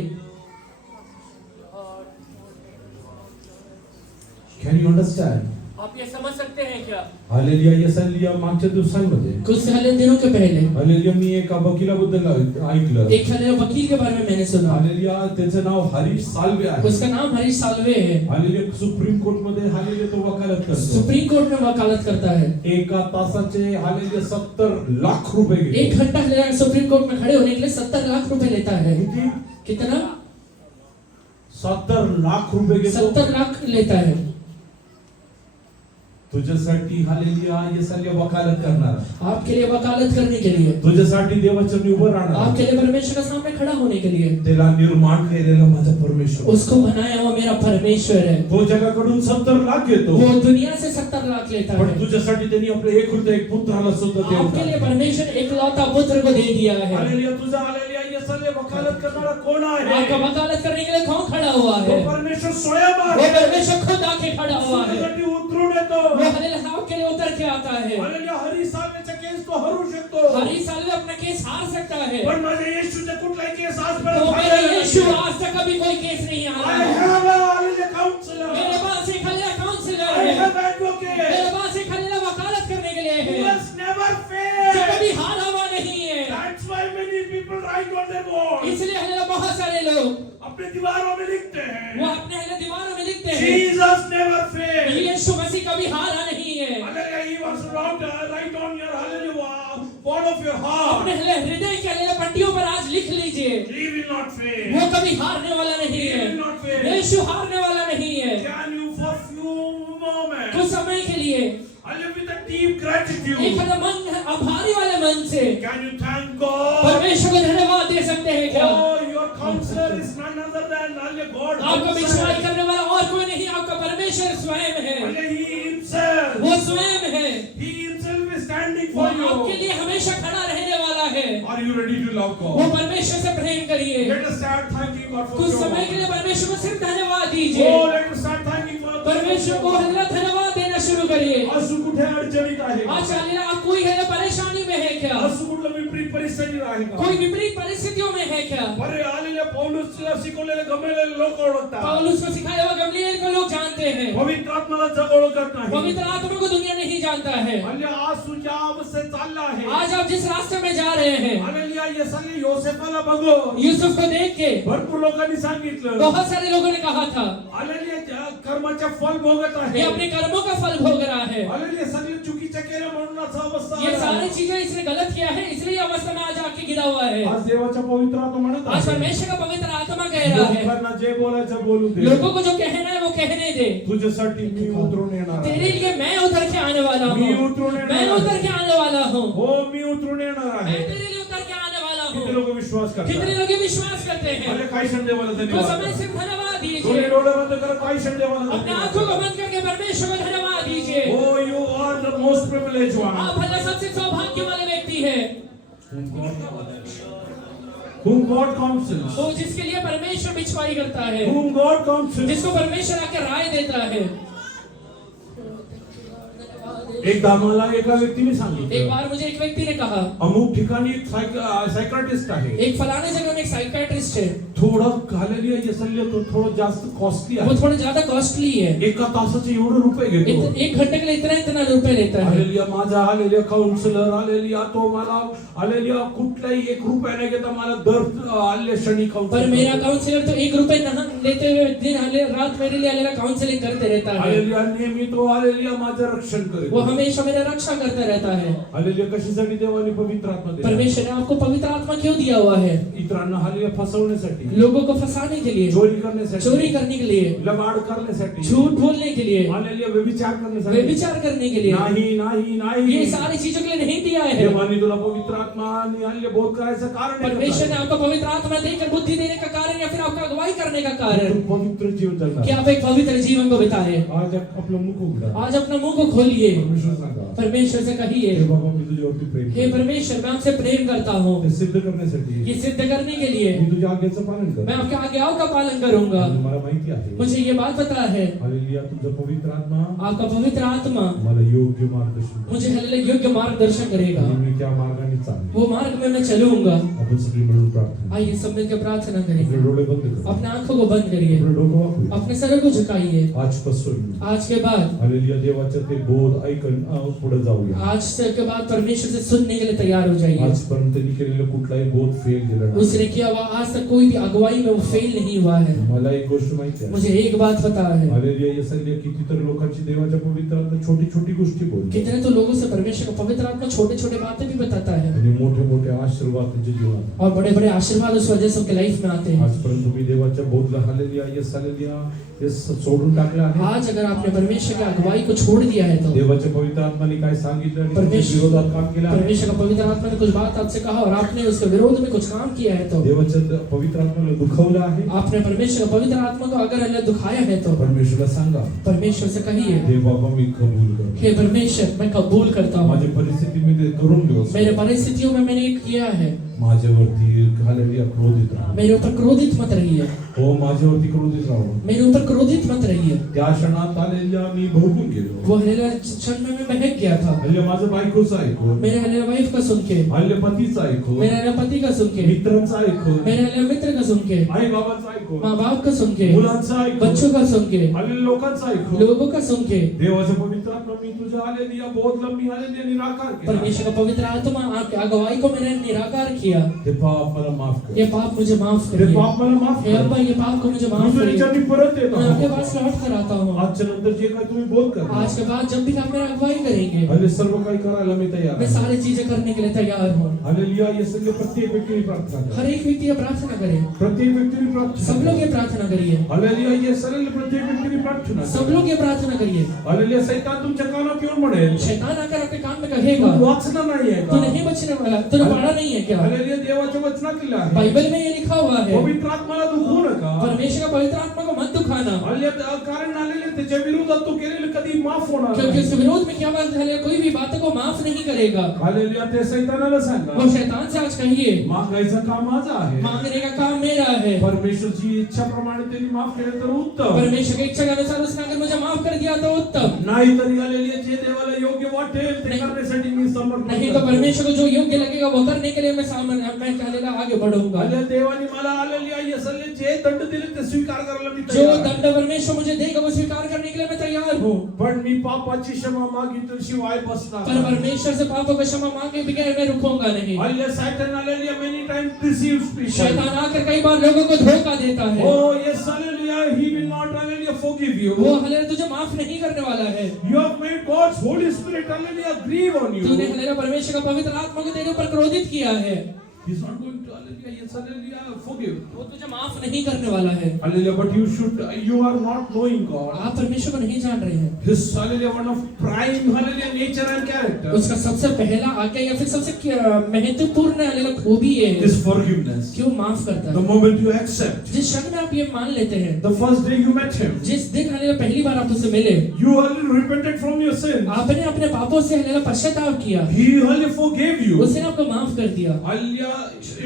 Can you understand? आप ये समझ सकते हैं क्या? हालेलुया. Yes hallelujah. मागच्या दिवसांमध्ये कुछ हालेलुया दिनों के पहले हालेलुया मी एका वकिलाबद्दल ऐकलं. एक हालेलुया वकील के बारे में मैंने सुना. हालेलुया त्याचं नाव हरीश साल्वे आहे. उसका नाम हरीश साल्वे है. हालेलुया सुप्रीम कोर्ट मध्ये हालेलुया तो वकालत करतो. सुप्रीम कोर्ट में वकालत करता है. एका तासाचे हालेलुया 70 लाख रुपए घेतो. 1 घंटा हालेलुया सुप्रीम कोर्ट में खड़े होने के लिए 70 लाख रुपए लेता है. किती? कितना? 70 लाख रुपए घेतो. 70 लाख लेता है. तुझ्यासाठी हालेलुया येस हालेलुया वकालत करणार. आपके लिए वकालत करने के लिए, तुझ्यासाठी देवाच्या उभं राहणार. आपके लिए परमेश्वर के सामने खड़ा होने के लिए. त्याला निर्माण केलेला माझा परमेश्वर. उसको बनाया हुआ मेरा परमेश्वर है. तो जगाकडून 70 लाख घेतो. वो दुनिया से 70 लाख लेता पण है. तुझ्यासाठी त्यांनी आपले एक पुत्राला सुद्धा आपके लिए दिला. परमेश्वर एकलौता पुत्र को दे दिया है. हालेलुया. तुझा हालेलुया येस हालेलुया वकालत करणारा कोण आपका आहे? वकालत करने के लिए कौन खड़ा हुआ तो है? परमेश्वर स्वयं वो आहे. परमेश्वर खुद आके खड़ा हुआ है. तुझ्यासाठी उतरून येतो. वो हालेलुया आपके लिए उतर के आता है. हालेलुया. हरीश साल्वेचा केस तो हरू शकतो. हरी साल अपना केस हार सकता है. पण माझ्या येशूचा कुठलाही केस तो आजपर्यंत मेरा हारलेला यीशु नाही. आज तक कभी कोई केस नहीं I हारा है. have a hallelujah counselor. मेरे पास एक हालेलुया काउंसलर I है. have advocate. मेरे पास एक हालेलुया वकालत करने के लिए Who है, has never जो failed. कभी हारा हुआ नहीं है. That's why many people write on their walls. इसलिए हालेलुया बहुत सारे लोग अपने दीवारों में लिखते वो हैं. अपने हालेलुया दीवारों में लिखते हैं, Jesus never failed. यीशु मसीह कभी हारा नहीं है. Hallelujah. He was write on your hallelujah wall of your heart. अपने हालेलुया हृदय के हालेलुया पट्टियों पर आज लिख लीजिए, He will not fail. वो कभी हारने वाला नहीं He है. will not fail. यीशु हारने वाला नहीं है. Can you for few moments कुछ समय के लिए hallelujah with a deep gratitude एक हालेलुया मन आभारी वाले मन से can you thank God? परमेश्वर को धन्यवाद दे सकते हैं क्या? Oh, your counselor is none other than hallelujah God. आपका himself. विश्वास करने वाला और कोई नहीं, आपका परमेश्वर स्वयं है. Hallelujah, He himself. वो स्वयं है. He himself is standing वो for आपके you. लिए हमेशा खड़ा रहने वाला है. Are you ready to love वो God? परमेश्वर से प्रेम करिए. Let us start thanking God for कुछ your समय life. के लिए परमेश्वर को सिर्फ धन्यवाद दीजिए. Oh, let us start thanking for परमेश्वर को हालेलुया धन्यवाद देना शुरू करिए. असू कुठे अडचणीत आहे का? आज हालेलुया आप कोई है परेशानी में है क्या? असू कुठलं विपरीत परिस्थिती आहे का? कोई विपरीत परिस्थितियों में है क्या? अरे आलेल्या पौलुसला शिकवलेले गमेलेले लोक ओळखतात. पौलुस को सिखाया हुआ गमलीएल को लोग जानते हैं. पवित्र आत्माला जग ओळखत नाही. पवित्र आत्मा को दुनिया नहीं जानता है. म्हणजे आज तुझ्या अवस्थेत चालला आहे. आज आप जिस रास्ते में जा रहे हैं, हालेलुया. येसाने योसेफाला बघून यूसुफ को देख के भरपूर लोकांनी सांगितलं. बहुत सारे लोगों ने कहा था हालेलुया कर्माच्या फल भोगत ये आहे. अपने कर्मों का फल भोग रहा है. हालेलुया सगळे चुकीच्या केल्या म्हणून असा अवस्था ये आला सारी आहे. चीजें इसने गलत किया है, इसलिए अवस्था में आज आके गिरा हुआ है। आज देवाच्या पवित्र आत्मा म्हणत आज आहे, परमेश्वर का पवित्र आत्मा कह रहा है, लोकांना जे बोलायचं बोलू दे. लोगों को जो कहना है वो कहने दे। तुझ्यासाठी मी उतरून येणार तेरे आहे. लिए मैं उतर के आने वाला मी हूँ, उतरून येणार मैं आहे. उतर के आने वाला हूँ, हो मी उतरून येणार मैं आहे. तेरे लिए उतर के आने वाला किती हूँ। लोक विश्वास कितने करतात? लोग ये विश्वास करते हैं? अरे काही क्षण देवाला तो धन्यवाद समय करा. से धन्यवाद दोन्ही दीजिए, डोळे बंद करा. काही क्षण देवाला अपने धन्यवाद आंखों को करा. बंद करके परमेश्वर को धन्यवाद दीजिए। Oh, you are the most privileged one. आप भला सबसे सौभाग्य वाले व्यक्ति है, Whom God counsels. वो जिसके लिए परमेश्वर बिछवाई करता है, Whom God counsels. जिसको परमेश्वर आके राय देता है। एकदा मला एका व्यक्तीने एक सांगितलं, बार मुझे एक व्यक्ति ने कहा, अमुक ठिकाणी एक सायकाट्रिस्ट आहे. एक फलाने जगह में एक साइकियाट्रिस्ट है, थोडं घालेली यसल्य तो थोडं जास्त कॉस्टली वो आहे. थोड़ा ज्यादा कॉस्टली है, एका तासाचे एवढे रुपये घेतो. एक घंटे के लिए इतना इतना रुपए लेता है। आलेलिया माझा आलेलिया काउन्सिलर आलेलिया तो मला आलेलिया कुठलाही एक रुपया नाही घेता मला दर आले शनी पर मेरा काउन्सिलर काउंसलर तो 1 रुपए न लेते हुए दिन रात मेरे लिए आलेला काउंसलिंग करते रहता है, आलेलिया नेहमी तो आलेलिया माझं रक्षण वो करेल. हमेशा मेरा रक्षा करता रहता है। आलेलिया कशासाठी देवाने पवित्र आत्मा दिला? परमेश्वर ने आपको पवित्र आत्मा क्यों दिया हुआ है? इतरांना हालेलिया फसवण्यासाठी, लोगों को फंसाने के लिए, चोरी करण्यासाठी, चोरी करने के लिए, लबाड करण्यासाठी, झूठ बोलने के लिए, आलेलिया व्यभिचार करण्यासाठी, व्यभिचार करने के लिए, नाही नाही नाही. ये सारी चीजों के लिए नहीं दिया है। देवाने तुला पवित्र आत्मा आणि आलेले बोध करायचं कारण आहे. परमेश्वर ने आपको पवित्र आत्मा देकर बुद्धि देने का कारण या फिर आपका अगुवाई करने का कारण तू पवित्र जीवन कि जगणार. आप एक पवित्र जीवन को बिताए। आज आपलं मुख उघडा. आज अपना मुंह को खोलिए, परमेश्वर सांगा, परमेश्वर से कहिए, हे बाबा मी तुझ्यावरती प्रेम हे करतो. परमेश्वर मैं आपसे प्रेम करता हूँ। ते सिद्ध करण्यासाठी ये सिद्ध करने के लिए मी तुझ्या आज्ञेचं पालन मैं करतो. आपके आज्ञाओं का पालन करूंगा। आणि मला माहिती आहे, मुझे ये बात पता है, हालेलुया, तुझा पवित्र आत्मा आपका पवित्र आत्मा मला योग्य मार्गदर्शन करेल. मुझे हालेलुया योग्य मार्गदर्शन करेगा, आणि मी त्या मार्गाने चालेल. वो मार्ग में मैं चलूंगा। आपण सगळी मिळून प्रार्थना. आइए सब मिलकर प्रार्थना आपले करें, डोळे बंद करा. अपने आंखों को बंद करिए, आपलं डोकं वाकूया. अपने सर को झुकाइए। आजपासून आज के बाद, हालेलुया देवाचं ते बोध ऐकून पुढे जाऊया. आज से के बाद परमेश्वर से सुनने के लिए तैयार हो जाइए। आजपर्यंत त्यांनी केलेलं कुठलाही बोध फेल गेला नाही. उसने किया हुआ आज तक कोई भी अगुवाई में वो फेल नहीं हुआ है। मला एक गोष्ट माहिती आहे. मुझे एक बात पता है, हालेलुया, या सगळ्या कितीतरी लोकांची देवाच्या पवित्र आत्मा छोटी छोटी गोष्टी बोलते कितने तो लोगों से परमेश्वर का पवित्र आत्मा छोटे छोटे बातें भी बताता है आणि मोठे मोठे आशीर्वाद त्यांच्या जीवनात. और बड़े बड़े आशीर्वाद उस वजह से उनके लाइफ में आते हैं। आजपर्यंत तुम्ही देवाच्या बोधला हालेलुया यस हालेलुया यस सोडून टाकलं आहे. आज अगर आपने परमेश्वर की अगुवाई को छोड़ दिया है तो देवाच्या पवित्र आत्माने काय सांगितलं आणि त्याच्या परमेश्वर विरोधात काम केलं आहे. परमेश्वर का पवित्र आत्मा ने कुछ बात आपसे कहा और आपने उसके विरोध में कुछ काम किया है तो देवाच्या पवित्र आत्म्याला दुखवलं आहे. आपने परमेश्वर का पवित्र आत्मा को अगर अल्लाह दुखाया है तो परमेश्वरला सांगा, परमेश्वर से कहिए, देव बाबा मी कबूल करतो. हे परमेश्वर मैं कबूल करता हूँ, माझ्या परिस्थितीमध्ये करून घेऊ. मेरे परिस्थितियों में मैंने ये किया है, माझ्यावरती हालेलुया क्रोधित राहा. मेरे ऊपर क्रोधित मत रहिए, हो माझ्यावरती क्रोधित राहू. मेरे ऊपर क्रोधित मत रहिए। त्या क्षणात हालेलुया मी भडकून गेलो. वो हल्लेलुया क्षण में मैं बहक गया था, हल्ले माझं बायकोचं ऐकून, मेरे हल्लेलुया वाइफ का सुन के, हल्ले पतीचं ऐकून, मेरे हल्लेलुया पति का सुन के, मित्रांचं ऐकून, मेरे हल्लेलुया मित्र का सुन के, आई बाबाचं ऐकून, माँ बाप का सुन के, मुलांचं ऐकून, बच्चों का सुन के, हल्ले लोकांचं ऐकून, लोगों का सुन के देवाच्या पवित्र आत्मा मी तुझ्या हालेलुया बोधला मी हालेलुया निराकार केला. परमेश्वर का पवित्र आत्मा आपकी अगुवाई को मैंने निराकार किया। हे पाप मला माफ कर. ये पाप मुझे माफ हे करिए, पाप मला माफ हे कर. अब्बा ये पाप को मुझे मी माफ करिए, तुझ्याच्याने परत येतो. मैं आपके पास लौट कर आता हूँ। आजच्या नंतर जे काही तुम्ही बोध करता, आज के बाद जब भी आप मेरा अगुवाई करेंगे हल्ले सर्व काही करायला मी तयार मैं आहे. सारी चीजें करने के लिए तैयार हूँ। हालेलुया, ये सगळे प्रत्येक व्यक्तीने प्रार्थना करा. हर एक व्यक्ति ये प्रार्थना करे, प्रत्येक व्यक्तीने प्रार्थना सब लोग करा. ये प्रार्थना करिए, हालेलुया, ये सरळ प्रत्येक व्यक्तीने प्रार्थना करा. सब लोग ये प्रार्थना करिए। हालेलुया, शैतान तुमच्या कानात येऊन म्हणेल, शैतान आकर आपके कान में कहेगा तू वाचलं नाहीये तू का? नहीं बचने वाला, तूने पढ़ा नहीं है क्या? हालेलुया, देवाच्या वचनातलं आहे. बाइबल में ये लिखा हुआ है, पवित्र आत्माला दुखवू नका. परमेश्वर का पवित्र आत्मा को मत दुखाना, हालेलुया, कारण आलेले त्याच्या विरोधात तू केलेलं कधी माफ होणार क्योंकि नाही. उसके विरोध में क्या बात है, कोई भी बातों को माफ नहीं करेगा। हालेलुया, ते शैतानाला सांगा, वो शैतान से आज कहिए मागायचं काम माझं आहे. मांगने का काम मेरा है, परमेश्वरची इच्छा प्रमाणे त्यांनी माफ केलं तर उत्तम. परमेश्वर की इच्छा के अनुसार उसने अगर मुझे माफ कर दिया तो उत्तम, नाही तरी हालेलुया, जे देवाला योग्य वाटेल ते नहीं. करण्यासाठी मी समर्पण नहीं तो करतो. परमेश्वर को जो योग्य लगेगा वो करने के लिए मैं क्या आगे बढ़ूंगा। हालेलुया, देवाने मला हालेलुया यसले जे दंड दिले ते स्वीकार करायला मी जो तयार आहे. दंड परमेश्वर मुझे देगा वो स्वीकार करने के लिए मैं तैयार हूँ, पण मी पापाची क्षमा मागितल्याशिवाय बसणार पर नाही. परमेश्वर से पापों को क्षमा मांगे बगैर मैं रुकूंगा नहीं। हालेलुया, शैतान hallelujah many times deceives people. शैतान आकर कई बार लोगों को धोखा देता है, Oh yes, hallelujah, he will not hallelujah forgive you. वो हालेलुया तुझे माफ नहीं करने वाला है। You have made God's Holy Spirit, hallelujah, grieve on तूने you. हालेलुया परमेश्वर का पवित्र आत्मा को तेरे ऊपर क्रोधित किया है। He's not going to, hallelujah, yes, hallelujah, forgive. वो तुझे माफ नहीं करने वाला है। Hallelujah, but you are not knowing God. आप परमेश्वर को नहीं जान रहे हैं। His, hallelujah, one of prime, hallelujah, nature and character उसका सबसे पहला आज्ञा या फिर सबसे महत्वपूर्ण हालेलुया खूबी ये है is forgiveness. कि वो माफ करता The है। moment you accept, जिस क्षण में आप ये मान लेते हैं, the first day you met him, जिस दिन हालेलुया पहली बार आप उससे मिले, you hallelujah repented from your sins. आपने अपने पापों से हालेलुया पश्चाताप KIA, He hallelujah forgave you. उसने आपको माफ कर दिया। Hallelujah,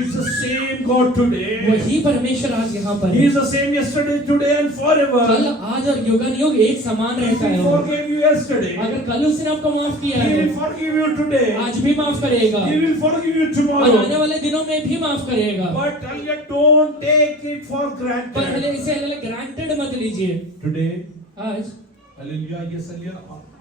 it's the same God today. वही परमेश्वर आज यहाँ पर He है। is the same yesterday, today and forever. कल आज और युगानुयुग एक समान If रहता He है। forgave you yesterday, अगर कल उसने आपको माफ किया He है, will forgive you today. आज भी माफ करेगा He will forgive you और tomorrow. आने वाले दिनों में भी माफ करेगा। But hallelujah, don't take it for per granted. Hallelujah इसे हालेलुया ग्रांटेड मत लीजिए। Today, आज hallelujah, yes, hallelujah,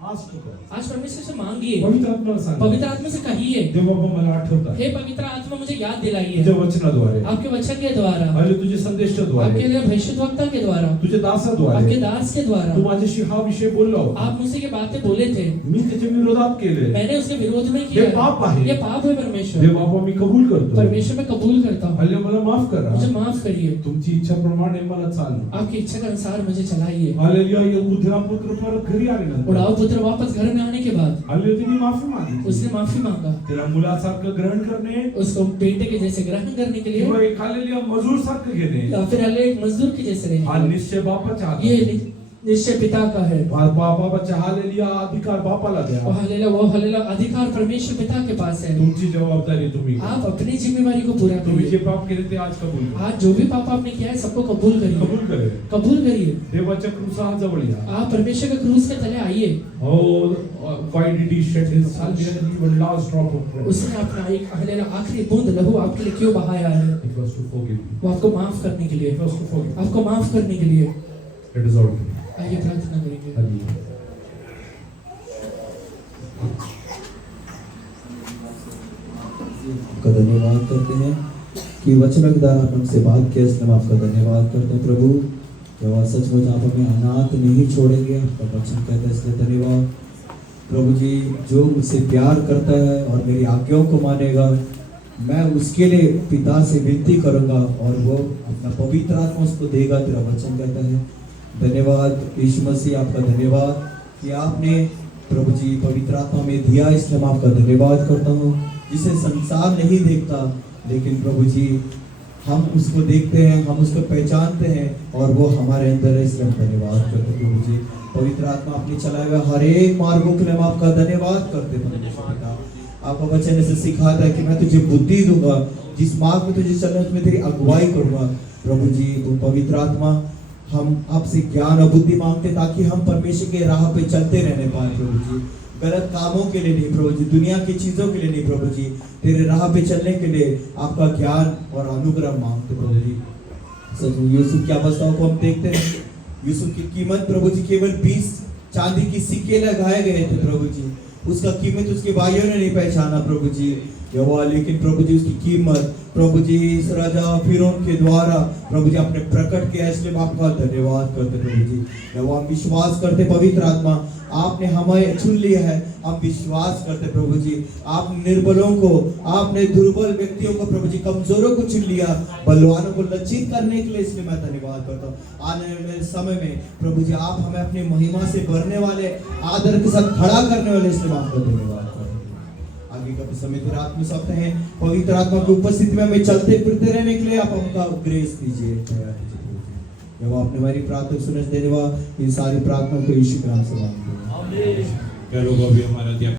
ask God. आज परमेश्वर से मांगिए, पवित्र आत्मा सांगा. पवित्र आत्मा से कहिए, देवा मला आठवता हे पवित्र आत्मा मुझे याद दिलाइए तुझ्या वचनाद्वारे, आपके वचन के द्वारा, हल्ली तुझ्या आपके संदेशाद्वारे, लिए भविष्यद्वक्ता के द्वारा, तुझ्या आपके दासाद्वारे दास के द्वारा तू माझ्याशी हा विषय बोललो. आप मुझसे ये बातें बोले थे, मी त्याच्या विरोधात केले. मैंने उसके विरोध में हे किया। पाप आहे. ये पाप है परमेश्वर। हे बाबा मी कबूल करतो. परमेश्वर मैं कबूल करता हूँ, हल्ली मला माफ करा. मुझे माफ करिए, तुमची इच्छाप्रमाणे मला चालणं. आपकी इच्छा के अनुसार मुझे चलाइए। हालेलुया, ये उद्या पुत्र परत घरी आल्यानंतर उड़ाओ पुत्र वापस घर में आने के बाद हालेलुया तिने माफी मागितली. उसने माफी मांगा, त्याला मुलासारखं ग्रहण करणे उसको बेटे के जैसे ग्रहण करने के लिए किंवा एक हालेलुया मजूर सारखं घेणे या फिर हालेलुया एक मजदूर के जैसे हा रहने। निश्चय बापाच्या हातात ये आहे. निश्चय पिता का है। बाबाच्या हालेलुया अधिकार बापाला वो द्या. हालेलुया वो हालेलुया अधिकार परमेश्वर पिता के पास है। तुमची जबाबदारी तुम्ही घ्या. आप अपनी जिम्मेवारी को पूरा तुम्ही जे करिए। पाप केले ते आज कबूल करा. आज जो भी पाप आपने किया है सबको कबूल करिए, कबूल करे. कबूल करिए। देवाच्या क्रूसाजवळ या. आप परमेश्वर के क्रूस के तले आइए। Oh, why did he shed his even last drop of blood? उसने अपना एक हालेलुया आखिरी बूंद लहू आपके लिए क्यों बहाया है? It was to forgive you. वो आपको माफ करने के लिए, It was to forgive. आपको माफ करने के लिए। It is all. आइए प्रार्थना करेंगे। Hallelujah. आपका धन्यवाद करते हैं कि वचन के द्वारा आप हमसे बात किया, इसलिए हम आपका धन्यवाद करते हैं प्रभु। जब सचमुच आप हमें अनाथ नहीं छोड़ेंगे, आपका वचन कहता है, इसलिए धन्यवाद प्रभु जी। जो मुझसे प्यार करता है और मेरी आज्ञाओं को मानेगा, मैं उसके लिए पिता से विनती करूंगा और वो अपना पवित्र आत्मा उसको देगा, तेरा वचन कहता है। धन्यवाद यीशु मसीह, आपका धन्यवाद कि आपने प्रभु जी पवित्र आत्मा में दिया, इसलिए मैं आपका धन्यवाद करता हूँ। जिसे संसार नहीं देखता, लेकिन प्रभु जी हम उसको देखते हैं, हम उसको पहचानते हैं और वो हमारे अंदर है, इसलिए हम धन्यवाद करते हैं प्रभु जी। पवित्र आत्मा आपने चलाया हुआ हर एक मार्गों के लिए हम आपका धन्यवाद करते हैं परमेश्वर पिता। आपका वचन ऐसे सिखाता है कि मैं तुझे बुद्धि दूंगा, जिस मार्ग में तुझे चलना उसमें तेरी अगुवाई करूंगा। प्रभु जी तुम पवित्र आत्मा, हम आपसे ज्ञान और बुद्धि मांगते ताकि हम परमेश्वर के राह पे चलते रहने पाए प्रभु जी। गलत कामों के लिए नहीं प्रभु जी, दुनिया की चीजों के लिए नहीं प्रभु जी, तेरे राह पे चलने के लिए आपका ज्ञान और अनुग्रह मांगते प्रभु जी। सच यूसुफ की अवस्थाओं को हम देखते हैं, यूसुफ की कीमत प्रभु जी केवल 20 चांदी की सिक्के लगाए गए थे प्रभु जी, उसका कीमत उसके भाइयों ने नहीं पहचाना प्रभु जी यहोवा, लेकिन प्रभु जी उसकी कीमत प्रभु जी इस राजा फिरौन के द्वारा प्रभु जी आपने प्रकट किया, इसलिए आपका धन्यवाद करते प्रभु जी। यहोवा हम विश्वास करते पवित्र आत्मा आपने हमें चुन लिया है, हम विश्वास करते प्रभु जी। आप निर्बलों को, आपने दुर्बल व्यक्तियों को प्रभु जी, कमजोरों को चुन लिया, बलवानों को लज्जित करने के लिए, इसलिए मैं धन्यवाद करता हूँ। आने वाले समय में प्रभु जी आप हमें अपनी महिमा से भरने वाले, आदर के साथ खड़ा करने वाले, इसलिए मैं आपका धन्यवाद करता हूँ। आगे का समय तेरे आत्मा सप्ताह है, पवित्र आत्मा की उपस्थिति में हमें चलते फिरते रहने के लिए आप हमका ग्रेस दीजिए। जब आपने हमारी प्रार्थना सुने, धन्यवाद। इन सारी प्रार्थना को यीशु के नाम से मांगते हैं। क्या लोग अभी हमारा